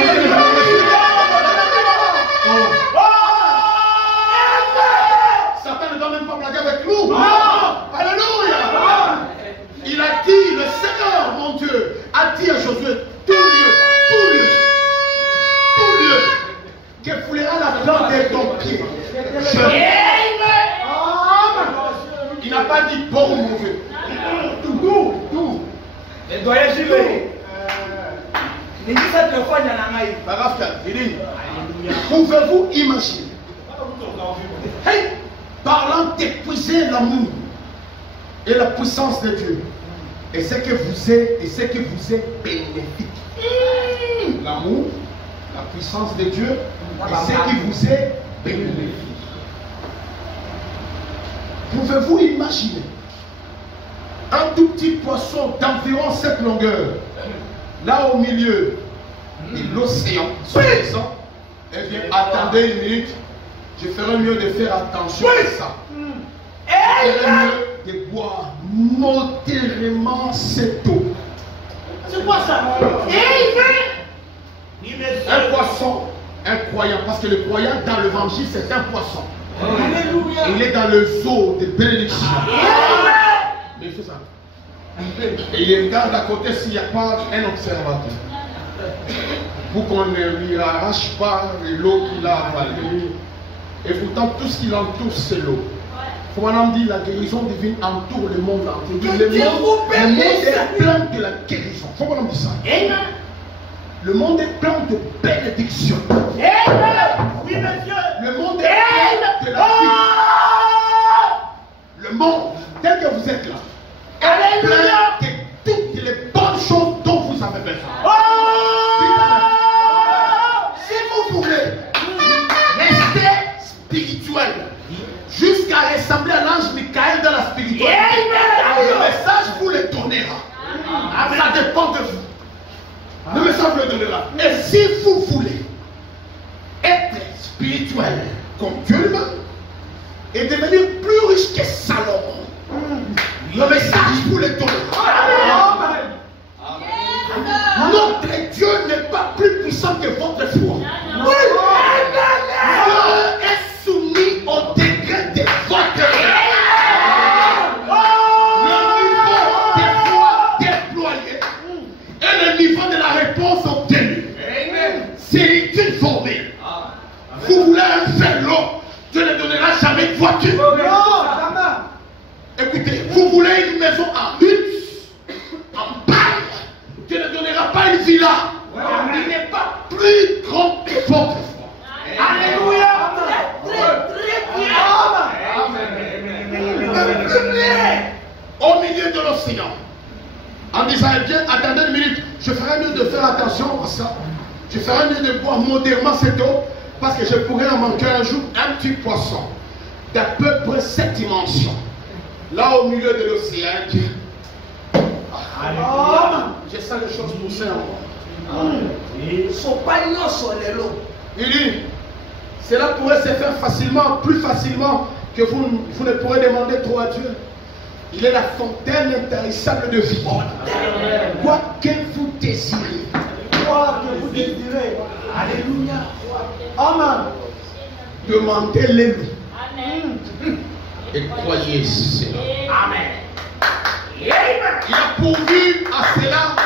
Satan ne doit même pas blaguer avec nous. Alléluia. Il a dit, le Seigneur, mon Dieu, a dit à Josué, tout lieu que foulera la plante de ton pied. Il n'a pas dit bon ou mauvais. Tout. Il doit y jurer. Il dit pouvez-vous imaginer, parlant d'épuiser l'amour et la puissance de Dieu, et ce que vous est bénéfique. L'amour, la puissance de Dieu, et ce qui vous est bénéfique. Pouvez-vous imaginer un tout petit poisson d'environ cette longueur, là au milieu de l'océan, soi-disant, eh bien, attendez une minute, je ferai mieux de faire attention à ça. Je ferai mieux de boire modérément cette eau. C'est quoi ça? Un poisson, un croyant, parce que le croyant dans l'évangile, c'est un poisson. Alléluia. Il est dans le zoo de bénédiction. Mais il fait ça. Et il regarde à côté s'il n'y a pas un observateur. Pour qu'on ne lui arrache pas l'eau qu'il a avalée. Et pourtant, tout ce qui l'entoure, c'est l'eau. Comment on dit, la guérison divine entoure le monde entier. Le monde est plein de la guérison. Faut qu'on dise ça. Le monde est plein de bénédictions. Oui, monsieur. Le monde est plein de la vie. Le monde, tel que vous êtes là, est plein de toutes les bonnes choses dont vous avez besoin. Si vous voulez rester spirituel, jusqu'à ressembler à l'ange Michael dans la spiritualité, le message vous le donnera. Ça dépend de vous. Le message vous le donnera. Et si vous voulez être spirituel comme Dieu lui-même et devenir plus riche que Salomon, le message vous le donnera. Notre Dieu n'est pas plus puissant que votre foi. Dieu est soumis au degré de votre foi. Le niveau des foi déployé et le niveau de la réponse obtenue, c'est une formule. Vous voulez un vélo, Dieu ne donnera jamais de voiture. Écoutez, vous voulez une maison en hutte, en bail, Dieu ne donnera pas une villa. Il n'est pas plus grand que votre foi. Alléluia. Très bien. Au milieu de l'océan, en disant, eh bien, attendez une minute, je ferai mieux de faire attention à ça. Je ferai mieux de boire modérément cette eau, parce que je pourrais en manquer un jour un petit poisson d'à peu près cette dimension. Là au milieu de l'océan, je sens les choses pousser en moi. Il dit, cela pourrait se faire facilement, plus facilement que vous ne pourrez demander trop à Dieu. Il est la fontaine intarissable de vie. Quoi que vous désirez. Quoi que vous désirez. Alléluia. Amen. Demandez-le. Et croyez cela. Amen. Il a pourvu à cela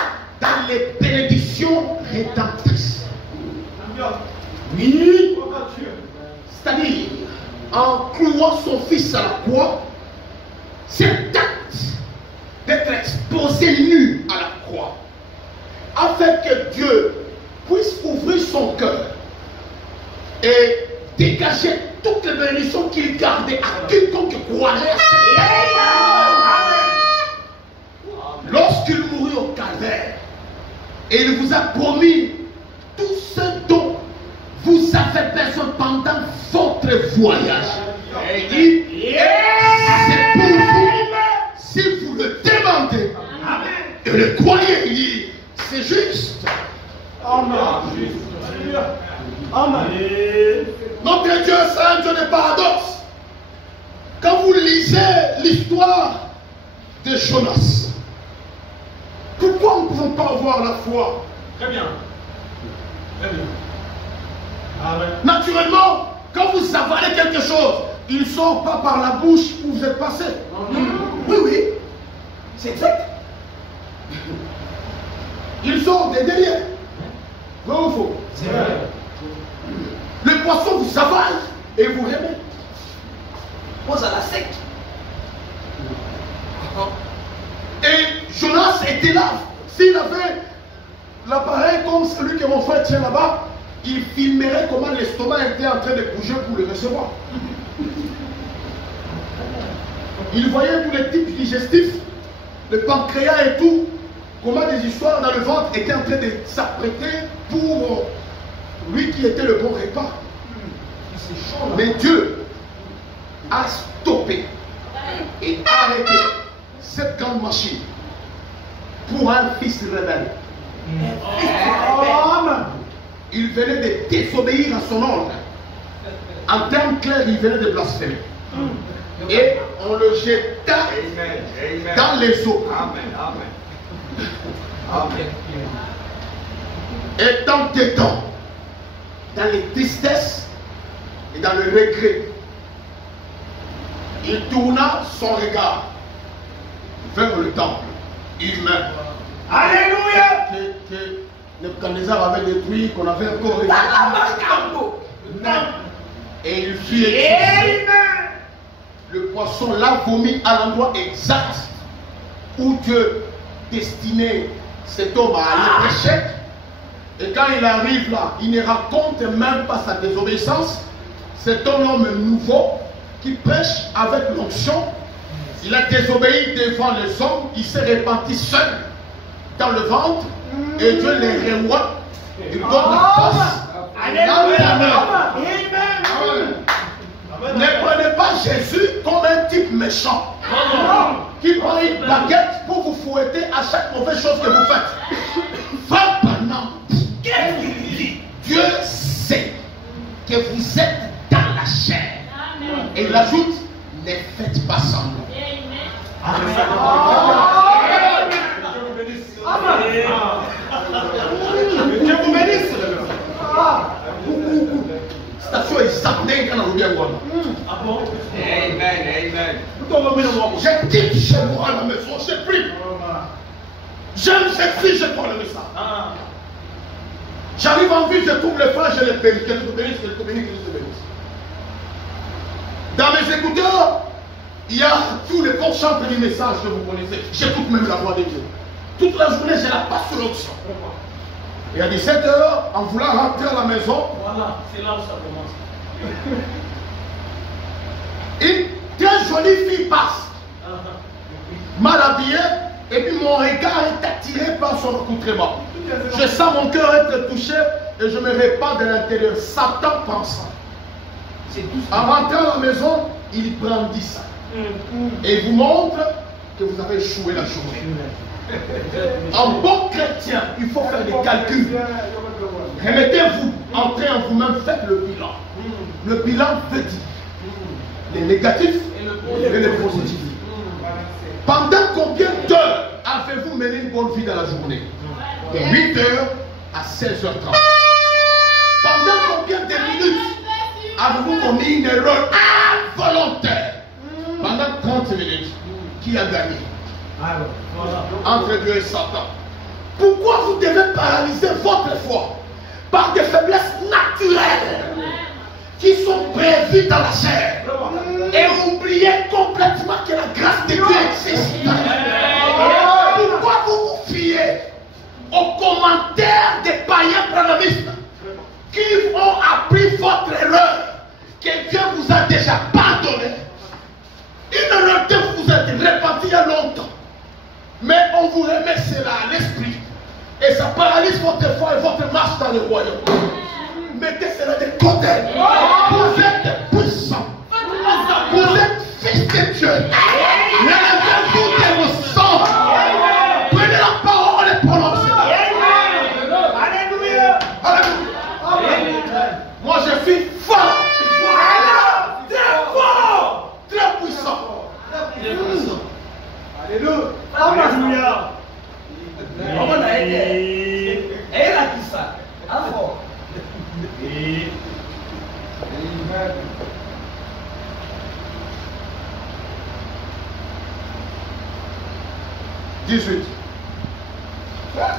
dans les bénédictions rédemptrices. Oui, c'est-à-dire, en clouant son fils à la croix, cet acte d'être exposé nu à la croix, afin que Dieu puisse ouvrir son cœur et dégager toutes les bénédictions qu'il gardait à quiconque croirait à cette. Lorsqu'il mourut au calvaire, et il vous a promis tout ce dont vous avez besoin pendant votre voyage. Il dit, c'est pour vous, si vous le demandez et le croyez, il dit, c'est juste. Amen. Amen. Notre Dieu, c'est un Dieu de paradoxe. Quand vous lisez l'histoire de Jonas, pourquoi nous ne pouvons pas avoir la foi? Très bien. Très bien. Amen. Naturellement, quand vous avalez quelque chose, il ne sort pas par la bouche où vous êtes passé. Oui, oui. C'est exact. Il sort des derrière. Vrai ou faux? C'est vrai. Le poisson vous avale et vous remet. Pose à la sec. Et Jonas était là. S'il avait l'appareil comme celui que mon frère tient là-bas, il filmerait comment l'estomac était en train de bouger pour le recevoir. Il voyait tous les types digestifs, le pancréas et tout, comment des histoires dans le ventre étaient en train de s'apprêter pour lui qui était le bon repas. Mais Dieu a stoppé et arrêté cette grande machine pour un fils rebelle. Il venait de désobéir à son ordre. En termes clairs, il venait de blasphémer. Et on le jeta dans les eaux. Et tant d'étant dans les tristesses et dans le regret, il tourna son regard vers le temple humain. Alléluia. Que Nebuchadnezzar avait détruit, qu'on avait encore réglé. Et il fut expulsé. Le poisson l'a vomi à l'endroit exact où Dieu destinait cet homme à aller pécher. Et quand il arrive là, il ne raconte même pas sa désobéissance. C'est un homme nouveau qui prêche avec l'onction. Il a désobéi devant les hommes. Il s'est repenti seul dans le ventre. Et Dieu les revoit. Il donne la force. Ne prenez pas Jésus comme un type méchant qui prend une baguette pour vous fouetter à chaque mauvaise chose que vous faites. Va pendant. Dieu sait que vous êtes dans la chair. Et il ajoute, ne faites pas semblant. Dieu vous bénisse. Station est certaine quand on revient voir. Ah bon? Amen. Je quitte chez moi à la maison, je prie. J'aime cette fille, je prends le message. J'arrive en ville, je trouve les frères, je les bénis. Qu'elle te bénisse, qu'elle te bénisse, qu'elle te bénisse. Dans mes écouteurs, il y a tous les bons chants du message que vous connaissez. J'écoute même la voix de Dieu. Toute la journée, je la passe sur l'option. Et à 17h, en voulant rentrer à la maison, Voilà, c'est là où ça commence. une très jolie fille passe, mal habillée, et puis mon regard est attiré par son accoutrement. Je sens mon cœur être touché et je me répands de l'intérieur. Satan prend ça. En rentrant à la maison, il brandit ça. Et il vous montre que vous avez échoué la journée. En bon chrétien, il faut faire des calculs. Remettez-vous, entrez en vous-même, faites le bilan. Le bilan veut dire les négatifs et les positifs. Pendant combien d'heures avez-vous mené une bonne vie dans la journée? De 8h à 16h30. Pendant combien de minutes avez-vous commis une erreur involontaire? Pendant 30 minutes. Qui a gagné? entre Dieu et Satan. Pourquoi vous devez paralyser votre foi par des faiblesses naturelles qui sont prévues dans la chair et oublier complètement que la grâce de Dieu existe? Pourquoi vous vous fiez aux commentaires des païens branhamistes qui ont appris votre erreur que Dieu vous a déjà pardonné? Une erreur que vous êtes repentie il y a longtemps, mais on vous remet cela à l'esprit et ça paralyse votre foi et votre marche dans le royaume. Mettez cela de côté. Vous êtes puissants. Vous êtes fils de Dieu. Levez-vous de vos sangs. Prenez la parole et prononcez-la. Alléluia. Alléluia. Moi je suis fort. Très fort. Très puissant. Alléluia. Alléluia. Comment on a été? Et là qui ça? Alors. 18.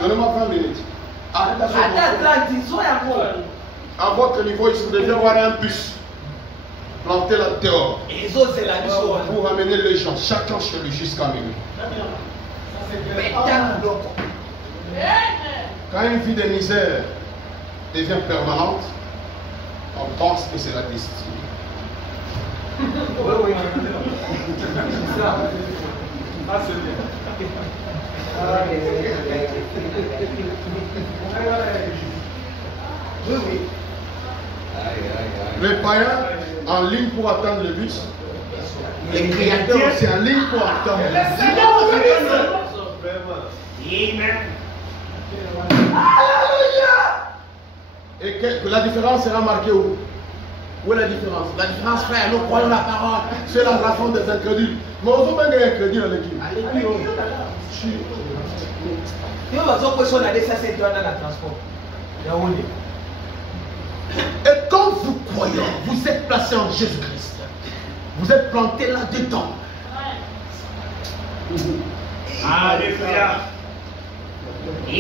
Donnez-moi 20 minutes. Attends, disons encore. À votre niveau, il devait y avoir un bus. Plantez là dehors. Et les autres, c'est la mission. Pour ramener les gens, chacun chez lui jusqu'à minuit. Quand une vie de misère devient permanente, on pense que c'est la destinée. Oui. Les païens en ligne pour attendre le bus. Les créateurs aussi en ligne pour attendre le bus. Et que la différence sera marquée où? Où est la différence? La différence, frère, nous croyons la parole. C'est la raison des incrédules. Mais on veut bien incrédule à l'équipe. Et quand vous croyez, vous êtes placé en Jésus-Christ. Vous êtes planté là-dedans. Alléluia.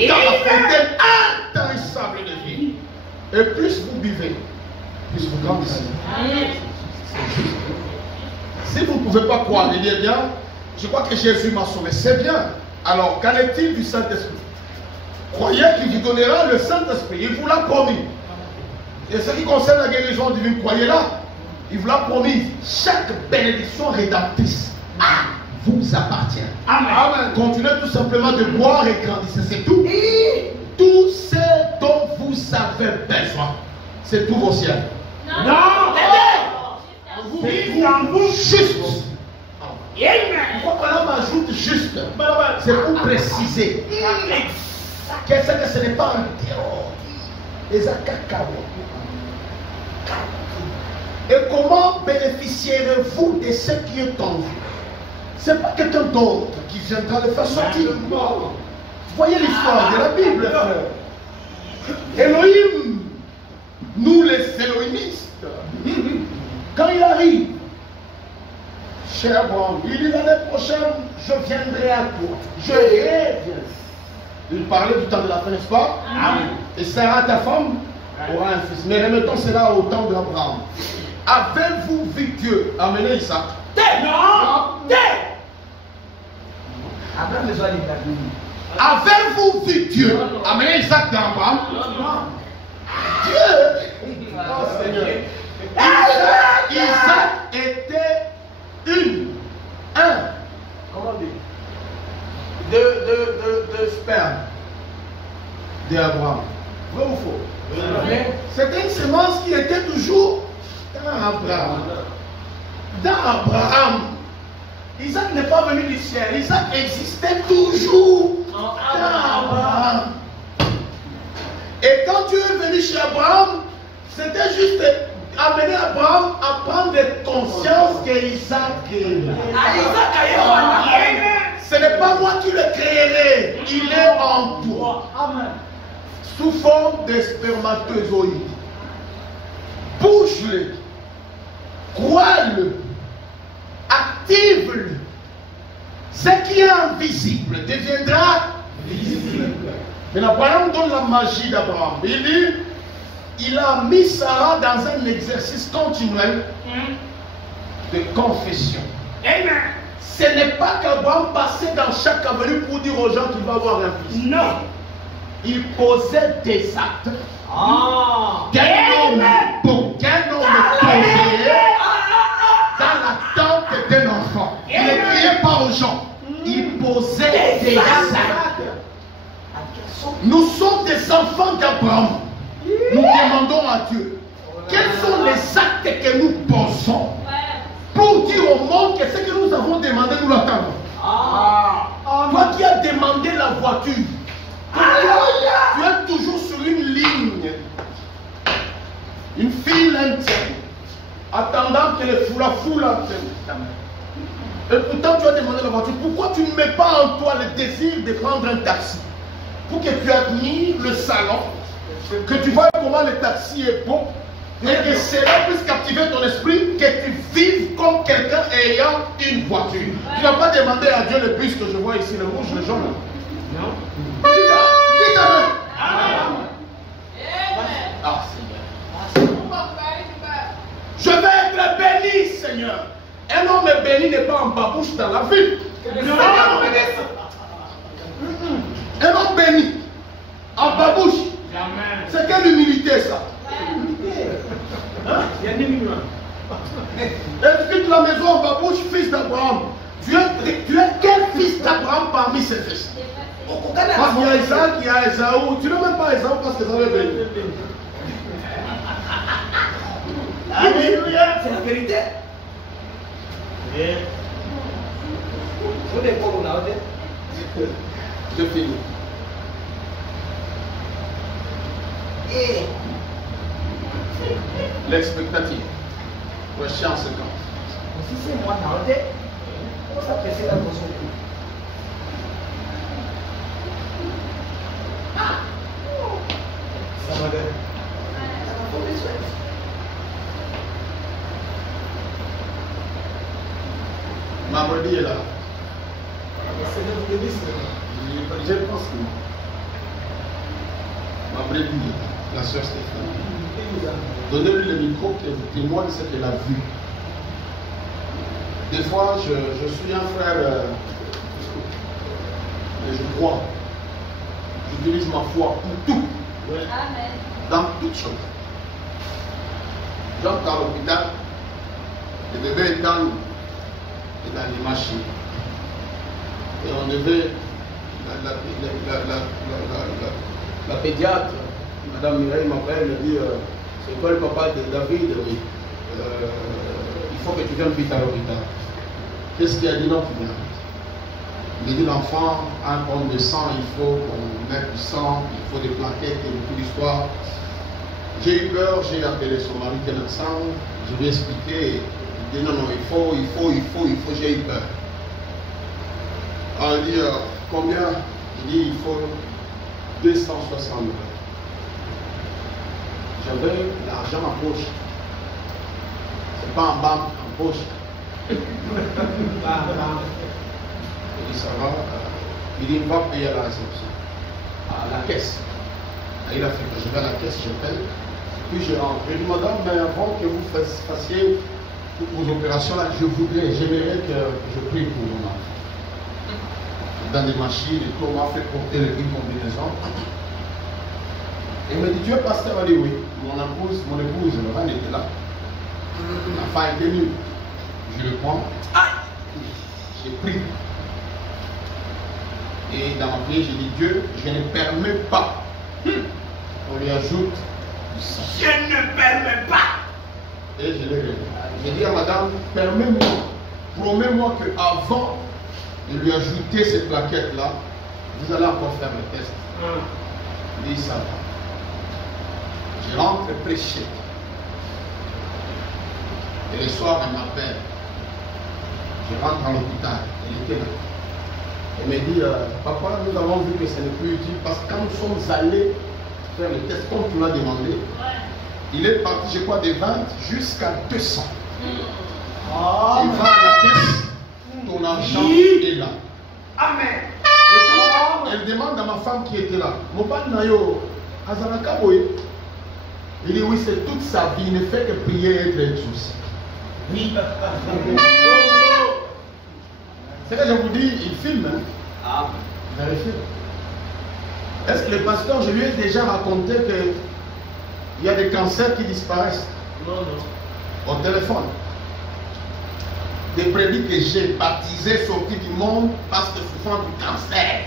Dans la fontaine intarissable de vie. Et plus vous buvez, plus vous grandissez. Si vous ne pouvez pas croire et dire bien, je crois que Jésus m'a sauvé, c'est bien. Alors, qu'en est-il du Saint-Esprit? Croyez qu'il vous donnera le Saint-Esprit, il vous l'a promis. Et ce qui concerne la guérison divine, croyez-la, il vous l'a promis. Chaque bénédiction rédemptrice vous appartient. Amen. Continuez tout simplement de boire et grandir, c'est tout. Tout ce dont vous avez besoin, c'est tout vos ciels. Non. C'est vous juste. Pourquoi on ajoute juste? C'est pour préciser que ce n'est pas un théorie. Les cacao. Et comment bénéficierez-vous de ce qui est en vous? Ce n'est pas quelqu'un d'autre qui viendra le faire sortir. Voyez l'histoire de la Bible, frère. Elohim, nous les Elohimistes, quand il arrive, cher Abraham, il dit l'année prochaine, je viendrai à toi. Je reviens. Il parlait du temps de la fin, n'est-ce pas? Et Sarah, ta femme, aura un fils. Mais remettons cela au temps d'Abraham. Avez-vous vu Dieu amener Isaac? Non. Abraham besoin de la Avez-vous vu Dieu amener Isaac dans Abraham? Dieu! Oh Seigneur! Isaac était comment dire? De sperme d'Abraham. Vrai ou faux? C'était une semence qui était toujours dans Abraham. Dans Abraham. Isaac n'est pas venu du ciel. Isaac existait toujours dans Abraham. Et quand Dieu est venu chez Abraham, c'était juste amener Abraham à prendre conscience qu'Isaac est là. Ce n'est pas moi qui le créerai, il est en toi. Amen. Sous forme de spermatozoïde. Bouge-le, crois-le, active-le. Ce qui est invisible invisible deviendra visible. Maintenant, voyons donc la magie d'Abraham. Il dit, il a mis Sarah dans un exercice continuel de confession. Amen. Ce n'est pas qu'Abraham passait dans chaque avenue pour dire aux gens qu'il va avoir un fils. Non. Il posait des actes. Qu'un homme posé dans l'attente d'un enfant. Il ne criait pas aux gens. Il posait des actes. Nous sommes des enfants d'Abraham. Nous demandons à Dieu quels sont les actes que nous posons pour dire au monde que ce que nous avons demandé, nous l'attendons. Toi qui as demandé la voiture, tu es toujours sur une ligne, une file interne, attendant que la foule attende. Et pourtant tu as demandé la voiture. Pourquoi tu ne mets pas en toi le désir de prendre un taxi pour que tu admires le salon, que tu vois comment le taxi est beau, et que cela puisse captiver ton esprit, que tu vives comme quelqu'un ayant une voiture. Tu n'as pas demandé à Dieu le bus que je vois ici, le rouge, le jaune. Non. Dites Amen. Ah, Seigneur. Je vais être béni, Seigneur. Un homme béni n'est pas en babouche dans la vie. Un homme béni en babouche. C'est quelle humilité ça? Est-ce que la maison en babouche, fils d'Abraham? Tu es quel fils d'Abraham parmi ses fils? Parce qu'il y a Isaac, il y a Esaü. Tu n'es même pas Esaü parce que ça est béni. Alléluia, c'est la vérité. Je finis. L'expectative. Question 50. Si c'est moi, on s'apprécie la notion. Ça va bien. Ma brebis est là. C'est Je pense que ma brebis, la soeur Stéphane, donnez-lui le micro qu'elle témoigne ce qu'elle a vu. Des fois, je suis un frère, mais je crois. J'utilise ma foi pour tout. Amen. Dans toutes choses. J'entre à l'hôpital, le bébé est dans les machines. Et on devait, la pédiatre, Madame Mireille m'appelle, elle me dit, c'est quoi le papa de David? Oui. Il faut que tu viennes vite à l'hôpital. Qu'est-ce qu'il a dit? Non, tu viens. Il a dit, l'enfant a un problème de sang, il faut qu'on mette du sang, il faut des plaquettes et toute l'histoire. J'ai eu peur, j'ai appelé son mari qui est médecin, je lui ai expliqué. Il dit non, non, il faut, j'ai eu peur. Alors il dit combien? Il dit il faut 260 000. J'avais l'argent en poche. C'est pas en banque, en poche. Il dit ça va. Il dit il va payer à la réception, à la caisse. Il a fait que je vais à la caisse, je paye. Puis je rentre. Je dis madame, mais avant que vous fassiez toutes vos opérations là, j'aimerais que je prie pour mon enfant. Dans des machines et tout, on m'a fait porter les combinaisons. Et il me dit, tu es pasteur? Il m'a dit oui. Mon épouse, Laurent était là. L'enfant était nu. Je le prends. J'ai pris. Et dans ma prière, j'ai dit, Dieu, je ne permets pas. On lui ajoute. Je ne permets pas. Et je l'ai réglé. J'ai dit à madame, permets-moi, promets-moi qu'avant de lui ajouter ces plaquettes-là, vous allez encore faire le test. Il dit ça va. Je rentre prêcher. Et le soir, elle m'appelle. Je rentre à l'hôpital. Elle était là. Elle me dit, papa, nous avons vu que ce n'est plus utile parce que quand nous sommes allés faire le test comme tu m'as demandé, il est parti, je crois, de 20 jusqu'à 200. Il va à la caisse, ton argent est là. Amen. elle demande à ma femme qui était là, Moban Nayo, Azanaka Boye. Il dit oui, c'est toute sa vie, il ne fait que prier et être exaucé. Oui. C'est que je vous dis, il filme. Hein? Ah. Vérifiez. Est-ce que le pasteur, je lui ai déjà raconté qu'il y a des cancers qui disparaissent? Non, non. Au téléphone. Des prédits que j'ai baptisés, sortis du monde parce que souffrant du cancer.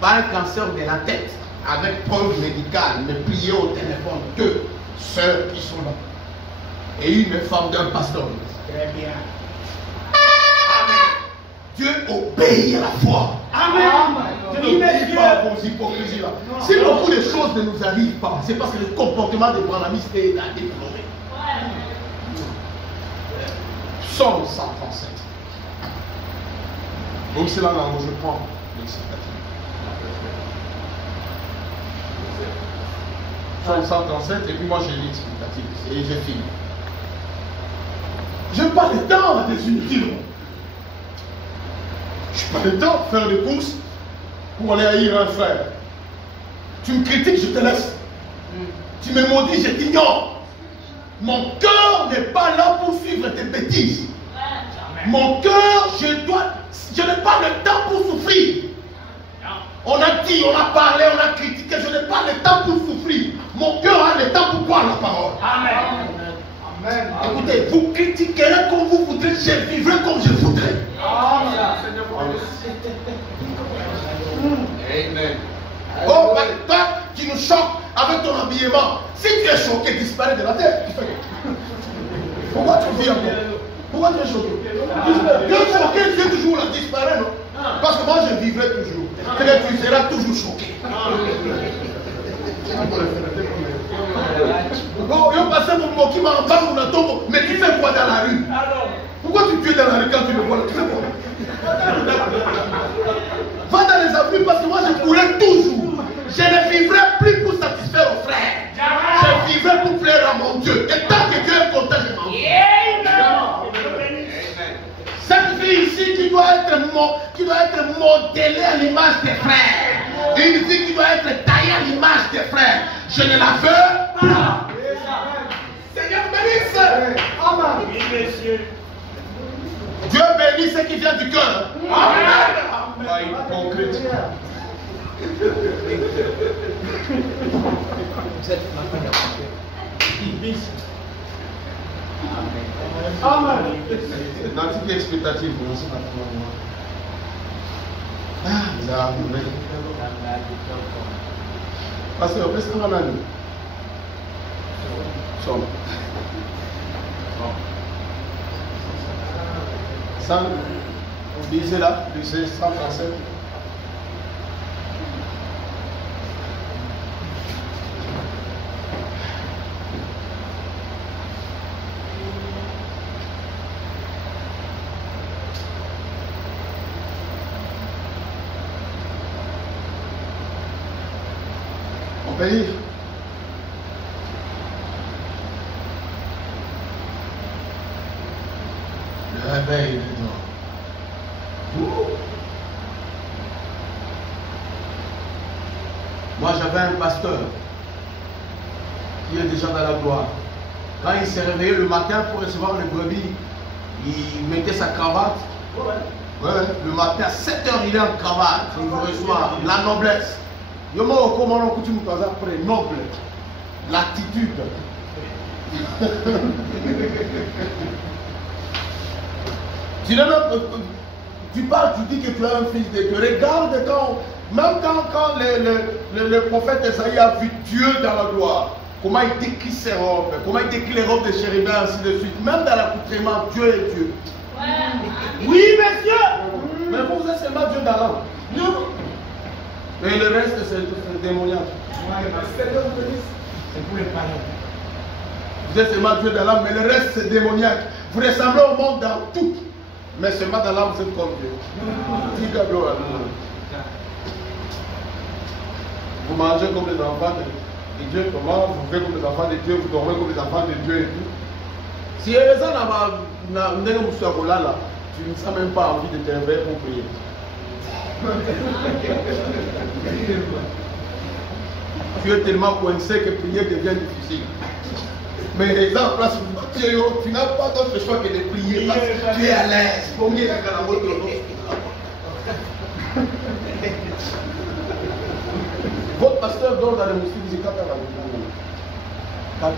Pas un cancer de la tête, avec preuve médicale, mais prier au téléphone. 2 sœurs qui sont là. Et une femme d'un pasteur. Très bien. Dieu obéit à la foi. Amen. Dieu n'obéit pas à vos hypocrisies là. Si beaucoup de choses ne nous arrivent pas, c'est parce que le comportement de Branhamistes est à déplorer. Psaume 137. Donc c'est là où je prends l'explicatif. Psaume 137 et puis moi j'ai l'explicatif et j'ai fini. Je n'ai pas le temps à désunir. Je n'ai pas le temps de faire des courses pour aller haïr un frère. Tu me critiques, je te laisse. Tu me maudis, je t'ignore. Mon cœur n'est pas là pour suivre tes bêtises. Mon cœur, je n'ai pas le temps pour souffrir. On a dit, on a parlé, on a critiqué, je n'ai pas le temps pour souffrir. Mon cœur a le temps pour boire la parole. Amen. Amen. Écoutez, vous critiquerez comme vous voudrez, je vivrai comme je voudrais. Amen. Oh, toi, tu nous choques avec ton habillement. Si tu es choqué, disparaît de la terre. Pourquoi tu vis encore? Pourquoi tu es choqué? Tu es choqué, tu es toujours là, disparaît, non? Parce que moi, je vivrai toujours. Et tu seras toujours choqué. Oh, il passe mon mot qui m'a en bas, mais tu fais quoi dans la rue? Pourquoi tu es dans la rue quand tu me vois? Tu fais quoi? Va dans les avenues parce que moi je courais toujours. Je ne vivrai plus pour satisfaire aux frères. Je vivrai pour plaire à mon Dieu. Et tant que Dieu est content, je m'en fous. Cette fille ici qui doit être modelée à l'image des frères. Une fille qui doit être taillée à l'image des frères. Je ne la veux pas. Seigneur bénisse. Amen. Oui, monsieur. Dieu bénit ce qui vient du cœur. Amen. Pas hypocrite. Amen. L'antique expectative, vous savez pas. Parce que après, c'est un ami. Ça, lisez là, lisez 137. On peut lire. Le réveil dedans. Moi j'avais un pasteur qui est déjà dans la gloire. Quand il s'est réveillé le matin pour recevoir les brebis, il mettait sa cravate. Ouais, le matin à 7 h il est en cravate, il reçoit la noblesse. Je me recommande que tu me passes après noble, l'attitude. Tu parles, tu dis que tu es un fils de Dieu. Regarde même quand le prophète Esaïe a vu Dieu dans la gloire, comment il décrit ses robes, comment il décrit les robes de chérubins, ainsi de suite. Même dans l'accoutrement, Dieu est Dieu. Ouais. Oui, monsieur. Mais vous êtes seulement Dieu dans l'âme. Non. Et le reste, c'est démoniaque. C'est pour les païens. Vous êtes seulement Dieu dans l'âme, mais le reste, c'est démoniaque. Vous ressemblez au monde dans tout. Mais seulement dans l'âme, vous êtes comme Dieu. Vous mangez comme les enfants de Dieu, comment vous faites comme les enfants de Dieu, vous dormez comme les enfants de Dieu et tout. Si tu n'as même pas envie de te réveiller pour prier. Tu es tellement coincé que prier devient difficile. Mais exemple, là, tu n'as pas d'autre choix que de prier. Parce que tu es à l'aise. Votre pasteur dort dans le moustique, il dit 4 heures à la